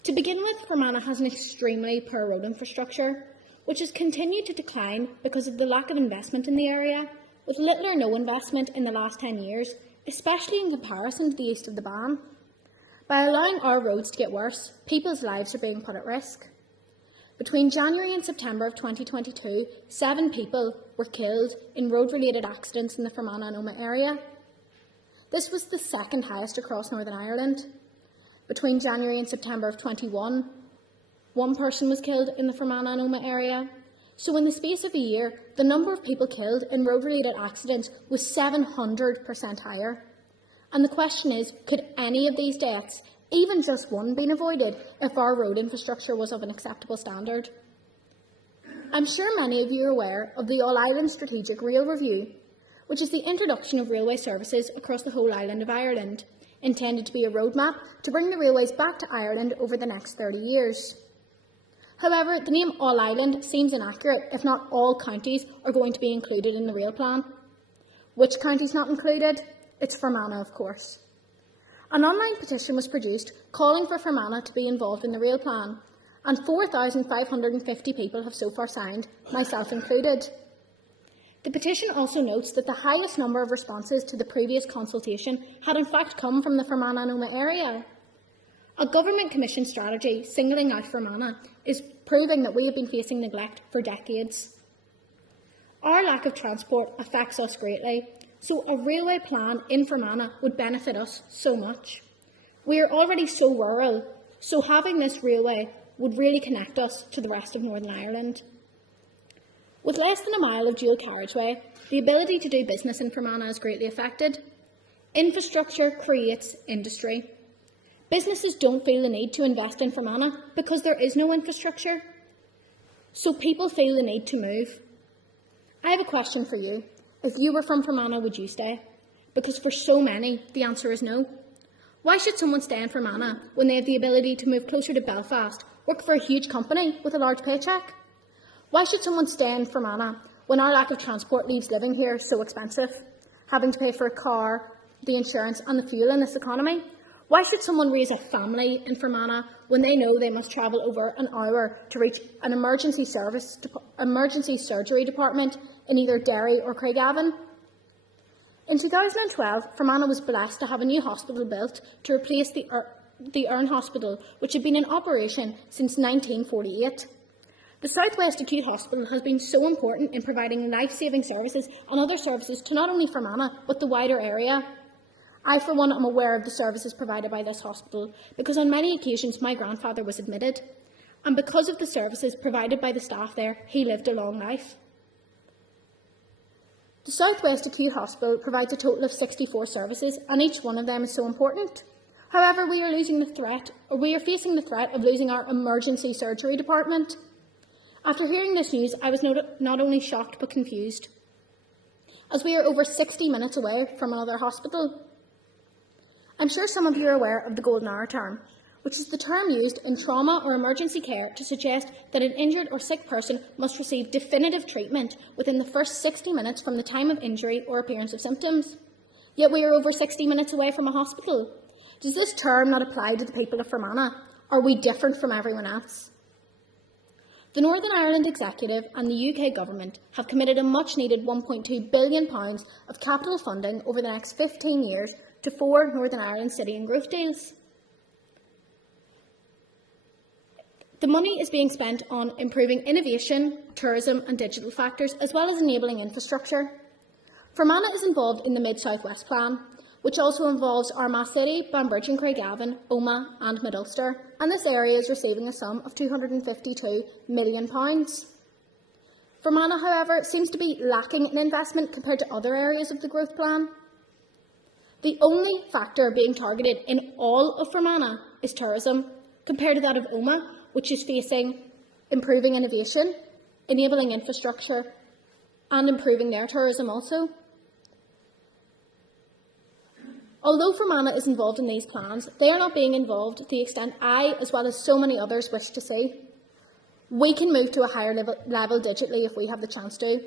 To begin with, Fermanagh has an extremely poor road infrastructure, which has continued to decline because of the lack of investment in the area, with little or no investment in the last 10 years, especially in comparison to the east of the Bann. By allowing our roads to get worse, people's lives are being put at risk. Between January and September of 2022, 7 people were killed in road-related accidents in the Fermanagh and Omagh area. This was the second highest across Northern Ireland. Between January and September of 21, 1 person was killed in the Fermanagh and Omagh area. So in the space of a year, the number of people killed in road-related accidents was 700% higher. And the question is, could any of these deaths, even just one, been avoided if our road infrastructure was of an acceptable standard? I'm sure many of you are aware of the All-Ireland Strategic Rail Review, which is the introduction of railway services across the whole island of Ireland, intended to be a roadmap to bring the railways back to Ireland over the next 30 years. However, the name All Ireland seems inaccurate if not all counties are going to be included in the rail plan. Which county's not included? It's Fermanagh, of course. An online petition was produced calling for Fermanagh to be involved in the rail plan, and 4,550 people have so far signed, myself included. The petition also notes that the highest number of responses to the previous consultation had in fact come from the Fermanagh and Omagh area. A government commission strategy singling out Fermanagh is proving that we have been facing neglect for decades. Our lack of transport affects us greatly, so a railway plan in Fermanagh would benefit us so much. We are already so rural, so having this railway would really connect us to the rest of Northern Ireland. With less than a mile of dual carriageway, the ability to do business in Fermanagh is greatly affected. Infrastructure creates industry. Businesses don't feel the need to invest in Fermanagh because there is no infrastructure. So people feel the need to move. I have a question for you. If you were from Fermanagh, would you stay? Because for so many, the answer is no. Why should someone stay in Fermanagh when they have the ability to move closer to Belfast, work for a huge company with a large paycheck? Why should someone stay in Fermanagh when our lack of transport leaves living here so expensive, having to pay for a car, the insurance and the fuel in this economy? Why should someone raise a family in Fermanagh when they know they must travel over an hour to reach an emergency surgery department in either Derry or Craigavon? In 2012, Fermanagh was blessed to have a new hospital built to replace the Erne Hospital, which had been in operation since 1948. The South West Acute Hospital has been so important in providing life-saving services and other services to not only Fermanagh, but the wider area. I, for one, am aware of the services provided by this hospital because on many occasions my grandfather was admitted, and because of the services provided by the staff there, he lived a long life. The South West Acute Hospital provides a total of 64 services, and each one of them is so important. However, we are facing the threat of losing our emergency surgery department. After hearing this news, I was not only shocked but confused, as we are over 60 minutes away from another hospital. I'm sure some of you are aware of the golden hour term, which is the term used in trauma or emergency care to suggest that an injured or sick person must receive definitive treatment within the first 60 minutes from the time of injury or appearance of symptoms. Yet we are over 60 minutes away from a hospital. Does this term not apply to the people of Fermanagh? Are we different from everyone else? The Northern Ireland Executive and the UK Government have committed a much-needed £1.2 billion of capital funding over the next 15 years to 4 Northern Ireland city and growth deals. The money is being spent on improving innovation, tourism and digital factors, as well as enabling infrastructure. Fermanagh is involved in the Mid-South West Plan, which also involves Armagh City, Banbridge and Craigavon, Omagh and Mid Ulster, and this area is receiving a sum of £252 million. Fermanagh, however, seems to be lacking in investment compared to other areas of the growth plan. The only factor being targeted in all of Fermanagh is tourism, compared to that of Omagh, which is facing improving innovation, enabling infrastructure and improving their tourism also. Although Fermanagh is involved in these plans, they are not being involved to the extent I, as well as so many others, wish to see. We can move to a higher level digitally if we have the chance to.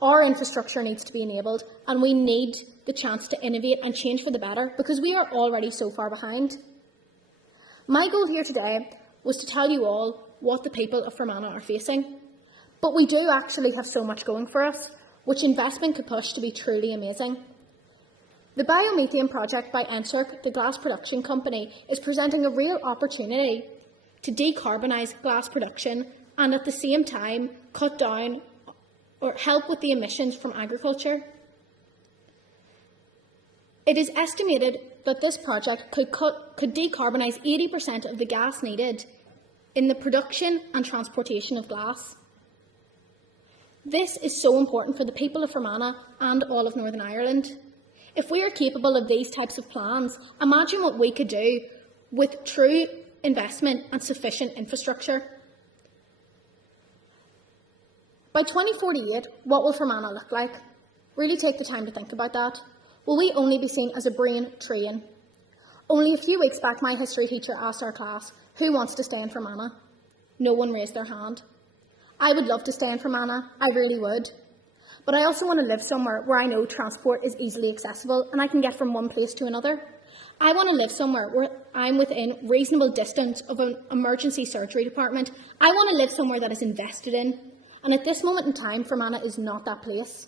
Our infrastructure needs to be enabled, and we need the chance to innovate and change for the better because we are already so far behind. My goal here today was to tell you all what the people of Fermanagh are facing. But we do actually have so much going for us, which investment could push to be truly amazing. The biomethane project by Encirc, the glass production company, is presenting a real opportunity to decarbonise glass production and at the same time cut down or help with the emissions from agriculture. It is estimated that this project could decarbonise 80% of the gas needed in the production and transportation of glass. This is so important for the people of Fermanagh and all of Northern Ireland. If we are capable of these types of plans, imagine what we could do with true investment and sufficient infrastructure. By 2048, what will Fermanagh look like? Really take the time to think about that. Will we only be seen as a brain train? Only a few weeks back, my history teacher asked our class, who wants to stay in Fermanagh? No one raised their hand. I would love to stay in Fermanagh, I really would. But I also want to live somewhere where I know transport is easily accessible and I can get from one place to another. I want to live somewhere where I'm within reasonable distance of an emergency surgery department. I want to live somewhere that is invested in. And at this moment in time, Fermanagh is not that place.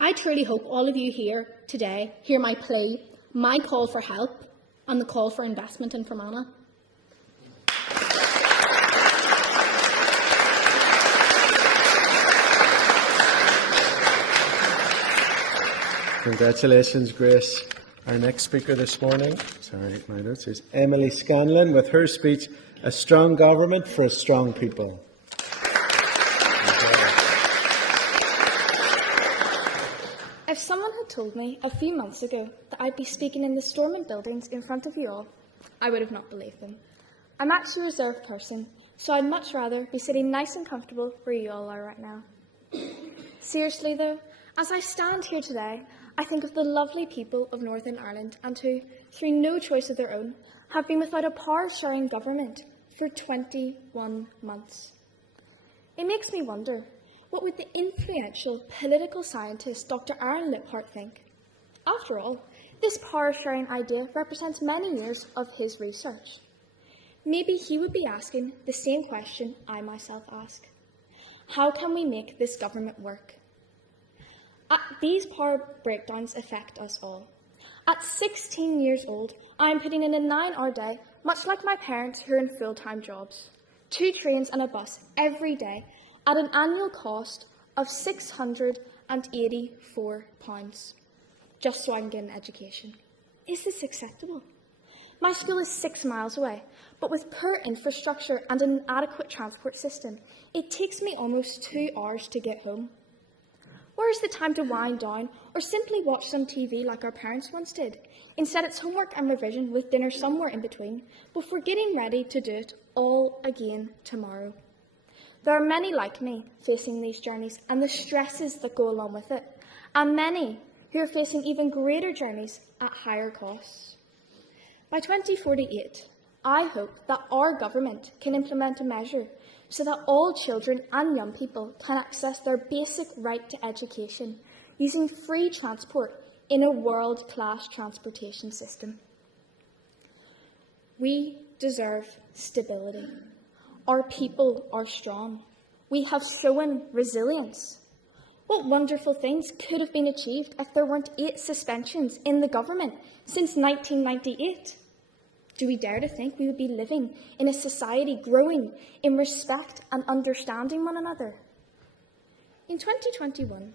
I truly hope all of you here today hear my plea, my call for help, and the call for investment in Fermanagh. Congratulations, Grace. Our next speaker this morning, my notes, is Emily Scanlon with her speech, A Strong Government for a Strong People. If someone had told me a few months ago that I'd be speaking in the Stormont Buildings in front of you all, I would have not believed them. I'm actually a reserved person, so I'd much rather be sitting nice and comfortable where you all are right now. Seriously though, as I stand here today, I think of the lovely people of Northern Ireland and who, through no choice of their own, have been without a power-sharing government for 21 months. It makes me wonder, what would the influential political scientist Dr. Aaron Liphart think? After all, this power-sharing idea represents many years of his research. Maybe he would be asking the same question I myself ask. How can we make this government work? These power breakdowns affect us all. At 16 years old, I am putting in a 9-hour day, much like my parents who are in full-time jobs. 2 trains and a bus every day, at an annual cost of £684, just so I can get an education. Is this acceptable? My school is 6 miles away, but with poor infrastructure and an inadequate transport system, it takes me almost 2 hours to get home. Where is the time to wind down or simply watch some TV like our parents once did? Instead, it's homework and revision with dinner somewhere in between, before getting ready to do it all again tomorrow. There are many like me facing these journeys and the stresses that go along with it, and many who are facing even greater journeys at higher costs. By 2048, I hope that our government can implement a measure so that all children and young people can access their basic right to education using free transport in a world-class transportation system. We deserve stability. Our people are strong. We have shown resilience. What wonderful things could have been achieved if there weren't 8 suspensions in the government since 1998? Do we dare to think we would be living in a society growing in respect and understanding one another? In 2021,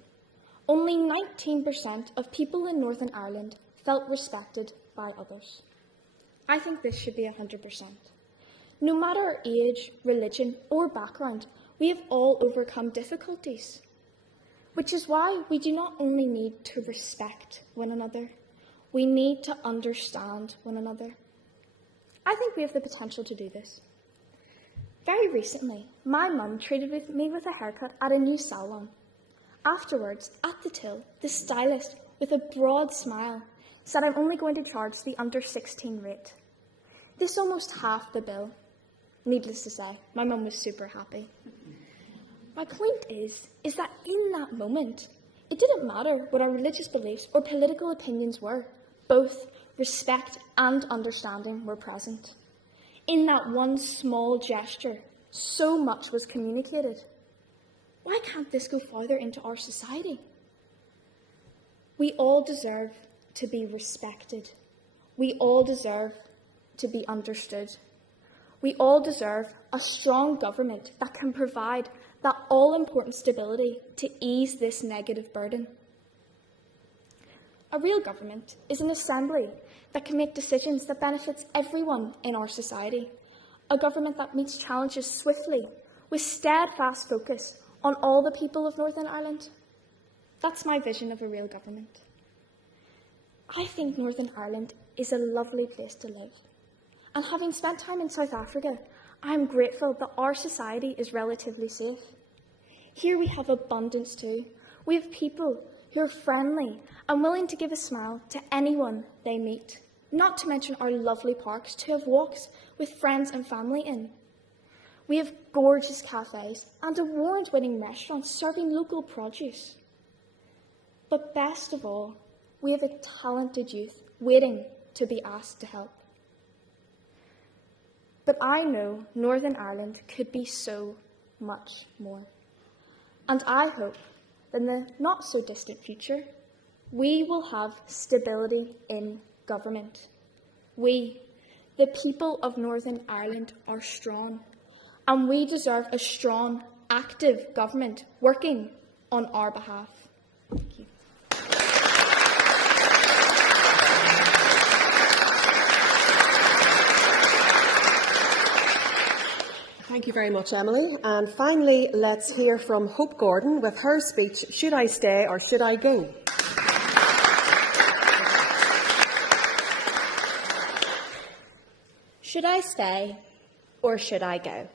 only 19% of people in Northern Ireland felt respected by others. I think this should be 100%. No matter our age, religion, or background, we have all overcome difficulties, which is why we do not only need to respect one another, we need to understand one another. I think we have the potential to do this. Very recently, my mum treated me with a haircut at a new salon. Afterwards, at the till, the stylist, with a broad smile, said I'm only going to charge the under 16 rate. This almost halved the bill. Needless to say, my mum was super happy. My point is that in that moment, it didn't matter what our religious beliefs or political opinions were. Both respect and understanding were present. In that one small gesture, so much was communicated. Why can't this go further into our society? We all deserve to be respected. We all deserve to be understood. We all deserve a strong government that can provide that all-important stability to ease this negative burden. A real government is an assembly that can make decisions that benefits everyone in our society. A government that meets challenges swiftly, with steadfast focus on all the people of Northern Ireland. That's my vision of a real government. I think Northern Ireland is a lovely place to live. And having spent time in South Africa, I'm grateful that our society is relatively safe. Here we have abundance too. We have people who are friendly and willing to give a smile to anyone they meet, not to mention our lovely parks to have walks with friends and family in. We have gorgeous cafes and award-winning restaurants serving local produce. But best of all, we have a talented youth waiting to be asked to help. But I know Northern Ireland could be so much more. And I hope that in the not-so-distant future, we will have stability in government. We, the people of Northern Ireland, are strong, and we deserve a strong, active government working on our behalf. Thank you. Thank you very much, Emily. And finally, let's hear from Hope Gordon with her speech, Should I Stay or Should I Go? Should I stay or should I go?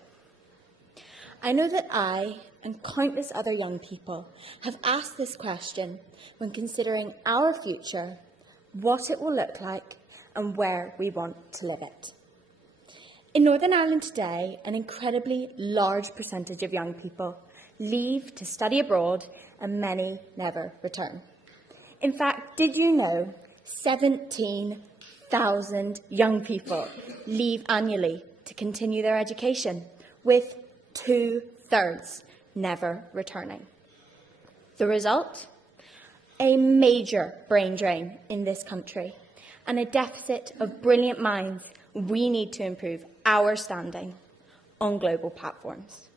I know that I and countless other young people have asked this question when considering our future, what it will look like and where we want to live it. In Northern Ireland today, an incredibly large percentage of young people leave to study abroad and many never return. In fact, did you know 17,000 young people leave annually to continue their education, with 2/3 never returning? The result? A major brain drain in this country and a deficit of brilliant minds we need to improve our standing on global platforms.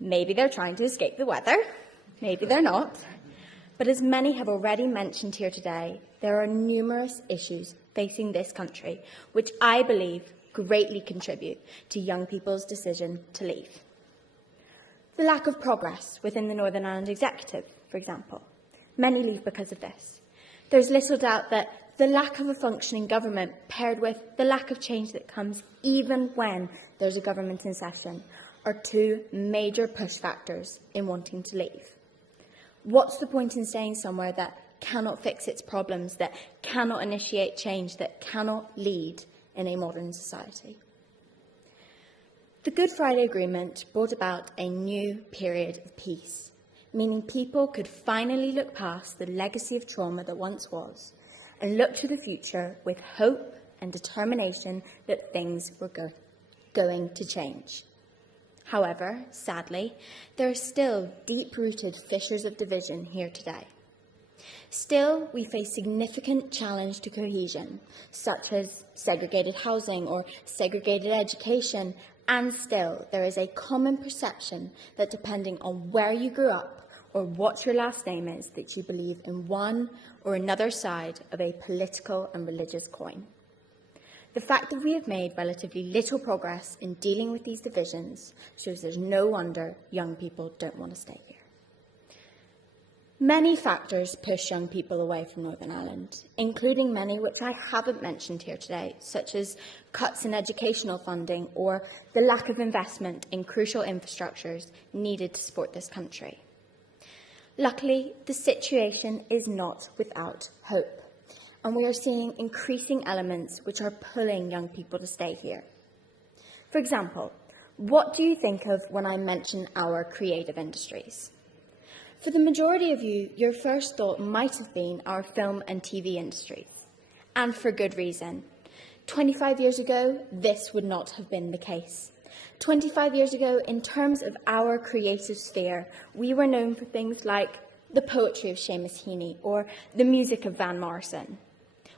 Maybe they're trying to escape the weather, maybe they're not. But as many have already mentioned here today, there are numerous issues facing this country which I believe greatly contribute to young people's decision to leave. The lack of progress within the Northern Ireland Executive, for example. Many leave because of this. There's little doubt that the lack of a functioning government, paired with the lack of change that comes even when there's a government in session, are two major push factors in wanting to leave. What's the point in staying somewhere that cannot fix its problems, that cannot initiate change, that cannot lead in a modern society? The Good Friday Agreement brought about a new period of peace, meaning people could finally look past the legacy of trauma that once was and look to the future with hope and determination that things were going to change. However, sadly, there are still deep-rooted fissures of division here today. Still, we face significant challenge to cohesion, such as segregated housing or segregated education, and still there is a common perception that depending on where you grew up or what your last name is, that you believe in one or another side of a political and religious coin. The fact that we have made relatively little progress in dealing with these divisions shows there's no wonder young people don't want to stay here. Many factors push young people away from Northern Ireland, including many which I haven't mentioned here today, such as cuts in educational funding or the lack of investment in crucial infrastructures needed to support this country. Luckily, the situation is not without hope, and we are seeing increasing elements which are pulling young people to stay here. For example, what do you think of when I mention our creative industries? For the majority of you, your first thought might have been our film and TV industries, and for good reason. 25 years ago, this would not have been the case. 25 years ago, in terms of our creative sphere, we were known for things like the poetry of Seamus Heaney or the music of Van Morrison.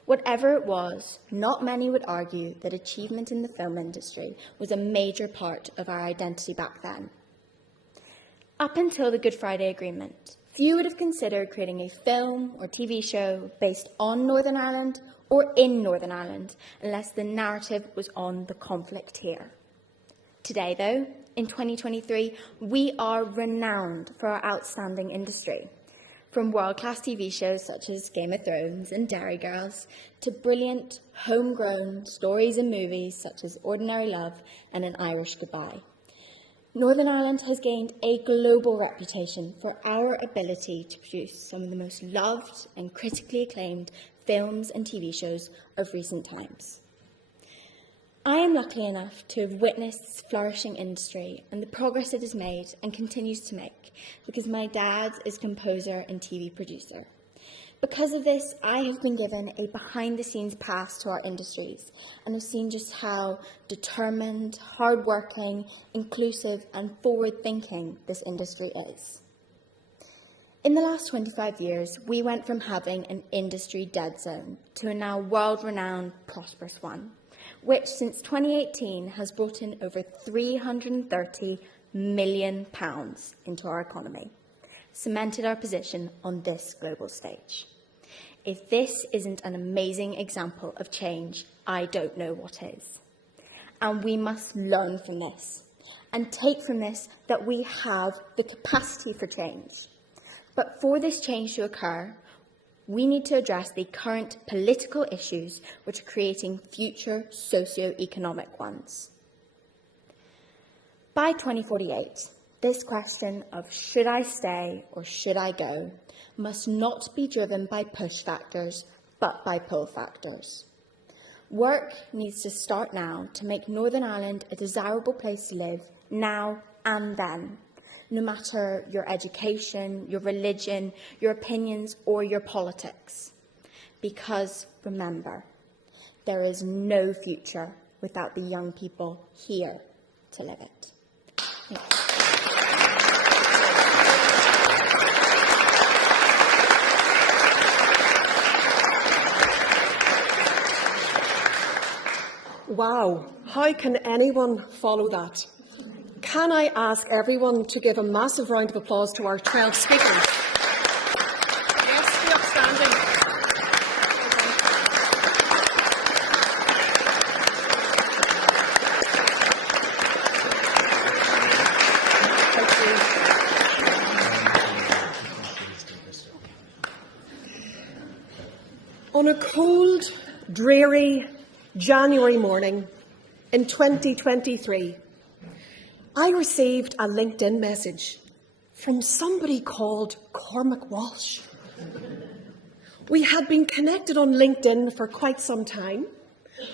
Whatever it was, not many would argue that achievement in the film industry was a major part of our identity back then. Up until the Good Friday Agreement, few would have considered creating a film or TV show based on Northern Ireland or in Northern Ireland unless the narrative was on the conflict here. Today, though, in 2023, we are renowned for our outstanding industry. From world-class TV shows such as Game of Thrones and Dairy Girls, to brilliant, homegrown stories and movies such as Ordinary Love and An Irish Goodbye. Northern Ireland has gained a global reputation for our ability to produce some of the most loved and critically acclaimed films and TV shows of recent times. I am lucky enough to have witnessed this flourishing industry and the progress it has made and continues to make, because my dad is composer and TV producer. Because of this, I have been given a behind-the-scenes pass to our industries and have seen just how determined, hard-working, inclusive and forward-thinking this industry is. In the last 25 years, we went from having an industry dead zone to a now world-renowned, prosperous one, which since 2018 has brought in over £330 million into our economy, cemented our position on this global stage. If this isn't an amazing example of change, I don't know what is. And we must learn from this and take from this that we have the capacity for change. But for this change to occur, we need to address the current political issues which are creating future socio-economic ones. By 2048, this question of should I stay or should I go must not be driven by push factors, but by pull factors. Work needs to start now to make Northern Ireland a desirable place to live now and then, no matter your education, your religion, your opinions, or your politics. Because, remember, there is no future without the young people here to live it. Thank you. Wow, how can anyone follow that? Can I ask everyone to give a massive round of applause to our 12 speakers? Yes, be upstanding. On a cold, dreary January morning in 2023, I received a LinkedIn message from somebody called Cormac Walsh. We had been connected on LinkedIn for quite some time,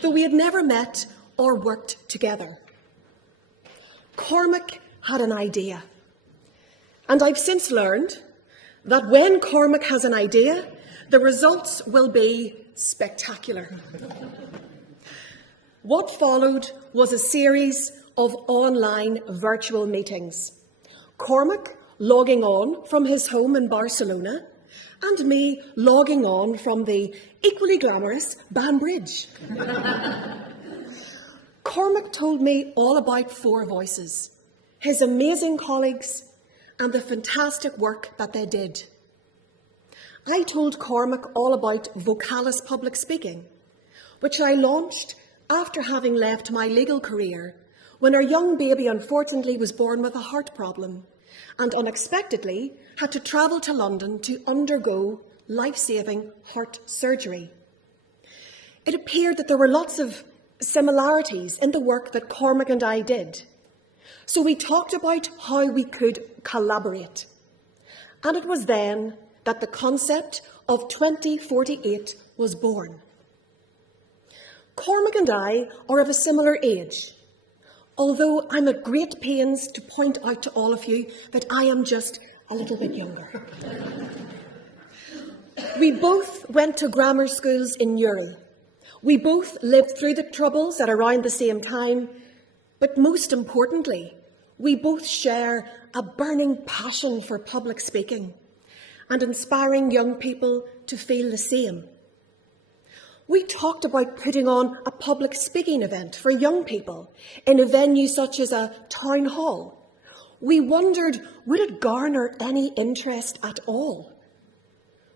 though we had never met or worked together. Cormac had an idea, and I've since learned that when Cormac has an idea, the results will be spectacular. What followed was a series of online virtual meetings. Cormac logging on from his home in Barcelona and me logging on from the equally glamorous Banbridge. Cormac told me all about Four Voices, his amazing colleagues and the fantastic work that they did. I told Cormac all about Vocalis public speaking, which I launched after having left my legal career when our young baby unfortunately was born with a heart problem and unexpectedly had to travel to London to undergo life-saving heart surgery. It appeared that there were lots of similarities in the work that Cormac and I did. So we talked about how we could collaborate. And it was then that the concept of 2048 was born. Cormac and I are of a similar age, although I'm at great pains to point out to all of you that I am just a little bit younger. We both went to grammar schools in Uri. We both lived through the Troubles at around the same time, but most importantly, we both share a burning passion for public speaking and inspiring young people to feel the same. We talked about putting on a public speaking event for young people in a venue such as a town hall. We wondered, would it garner any interest at all?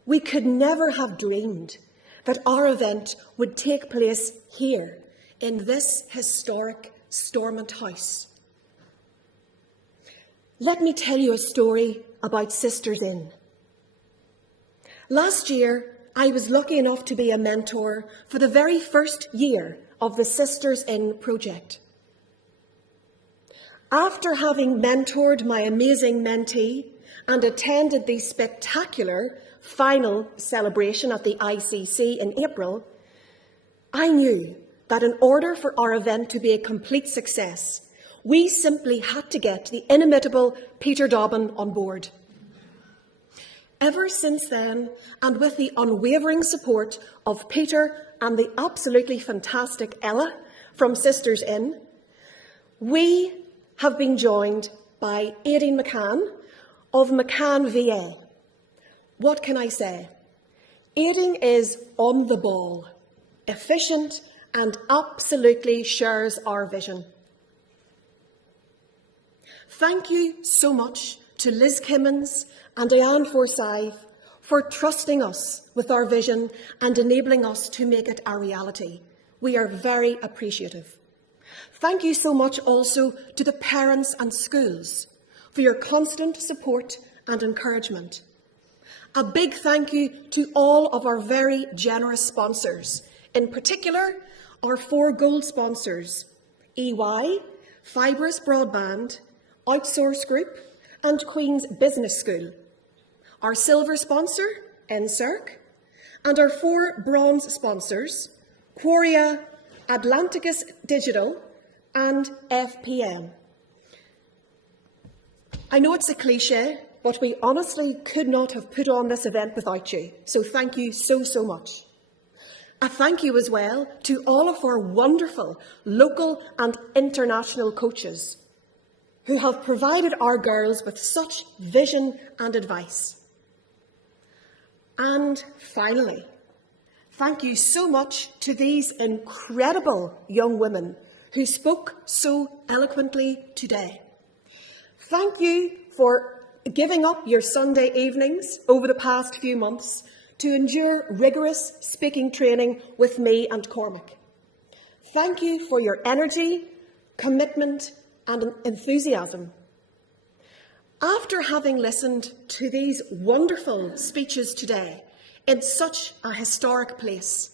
We could never have dreamed that our event would take place here in this historic Stormont House. Let me tell you a story about SistersIN. Last year, I was lucky enough to be a mentor for the very first year of the SistersIN project. After having mentored my amazing mentee and attended the spectacular final celebration at the ICC in April, I knew that in order for our event to be a complete success, we simply had to get the inimitable Peter Dobbin on board. Ever since then, and with the unwavering support of Peter and the absolutely fantastic Ella from SistersIN, we have been joined by Aidan McCann of McCANN VA. What can I say? Aidan is on the ball, efficient, and absolutely shares our vision. Thank you so much to Liz Kimmins and Diane Forsyth for trusting us with our vision and enabling us to make it a reality. We are very appreciative. Thank you so much also to the parents and schools for your constant support and encouragement. A big thank you to all of our very generous sponsors, in particular our 4 gold sponsors, EY, Fibrous Broadband, Outsource Group and Queen's Business School, our silver sponsor, NSERC, and our 4 bronze sponsors, Quaria, Atlanticus Digital and FPM. I know it's a cliche, but we honestly could not have put on this event without you, so thank you so much. A thank you as well to all of our wonderful local and international coaches who have provided our girls with such vision and advice. And finally, thank you so much to these incredible young women who spoke so eloquently today. Thank you for giving up your Sunday evenings over the past few months to endure rigorous speaking training with me and Cormac. Thank you for your energy, commitment and enthusiasm. After having listened to these wonderful speeches today in such a historic place,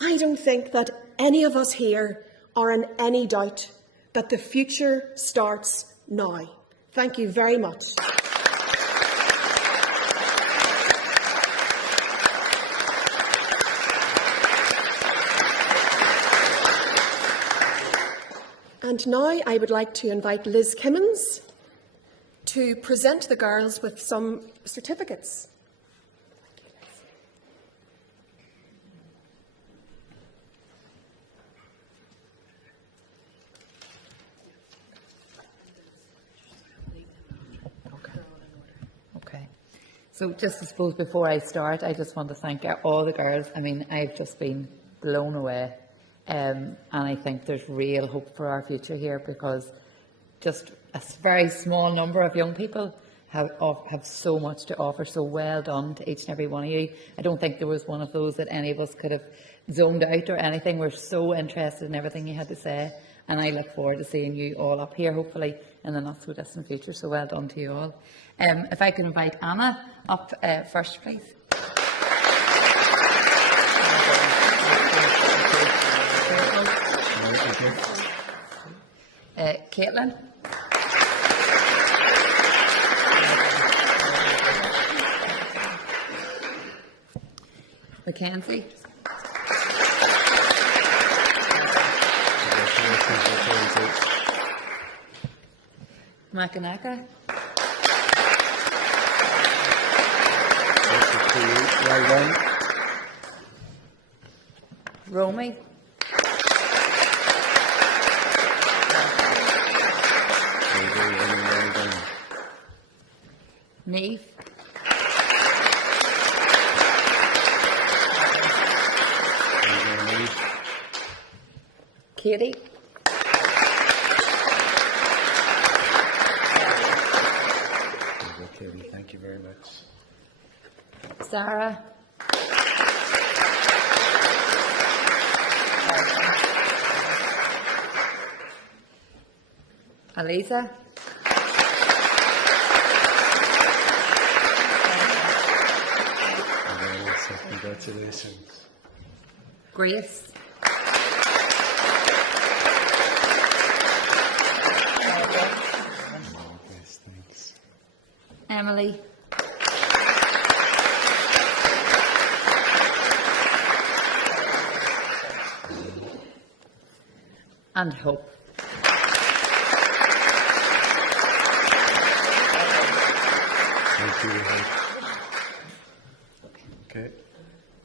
I don't think that any of us here are in any doubt that the future starts now. Thank you very much. And now I would like to invite Liz Kimmins to present the girls with some certificates. Okay. So just I suppose before I start, I just want to thank all the girls. I mean, I've just been blown away. And I think there's real hope for our future here, because just a very small number of young people have so much to offer. So well done to each and every one of you. I don't think there was one of those that any of us could have zoned out or anything. We're so interested in everything you had to say, and I look forward to seeing you all up here, hopefully in the not so distant future. So well done to you all. If I can invite Anna up first, please. Caitlin. Mackenzie. Makanaka. Well done. Romy. Neve. Katie. Katie, thank you very much. Sarah. Aliza. Congratulations. Grace. Yes, thanks. Emily. And Hope. Thank you. Okay.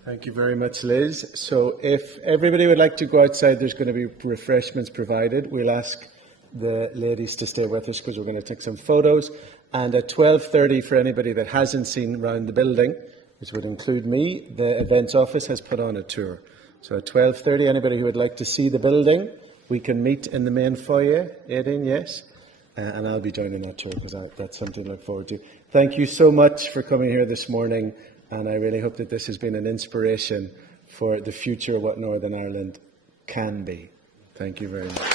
Thank you very much, Liz. So if everybody would like to go outside, there's going to be refreshments provided. We'll ask the ladies to stay with us because we're going to take some photos. And at 12:30, for anybody that hasn't seen round the building, which would include me, the events office has put on a tour. So at 12:30, anybody who would like to see the building, we can meet in the main foyer. Aidan, yes? And I'll be joining that tour because that's something to look forward to. Thank you so much for coming here this morning, and I really hope that this has been an inspiration for the future of what Northern Ireland can be. Thank you very much.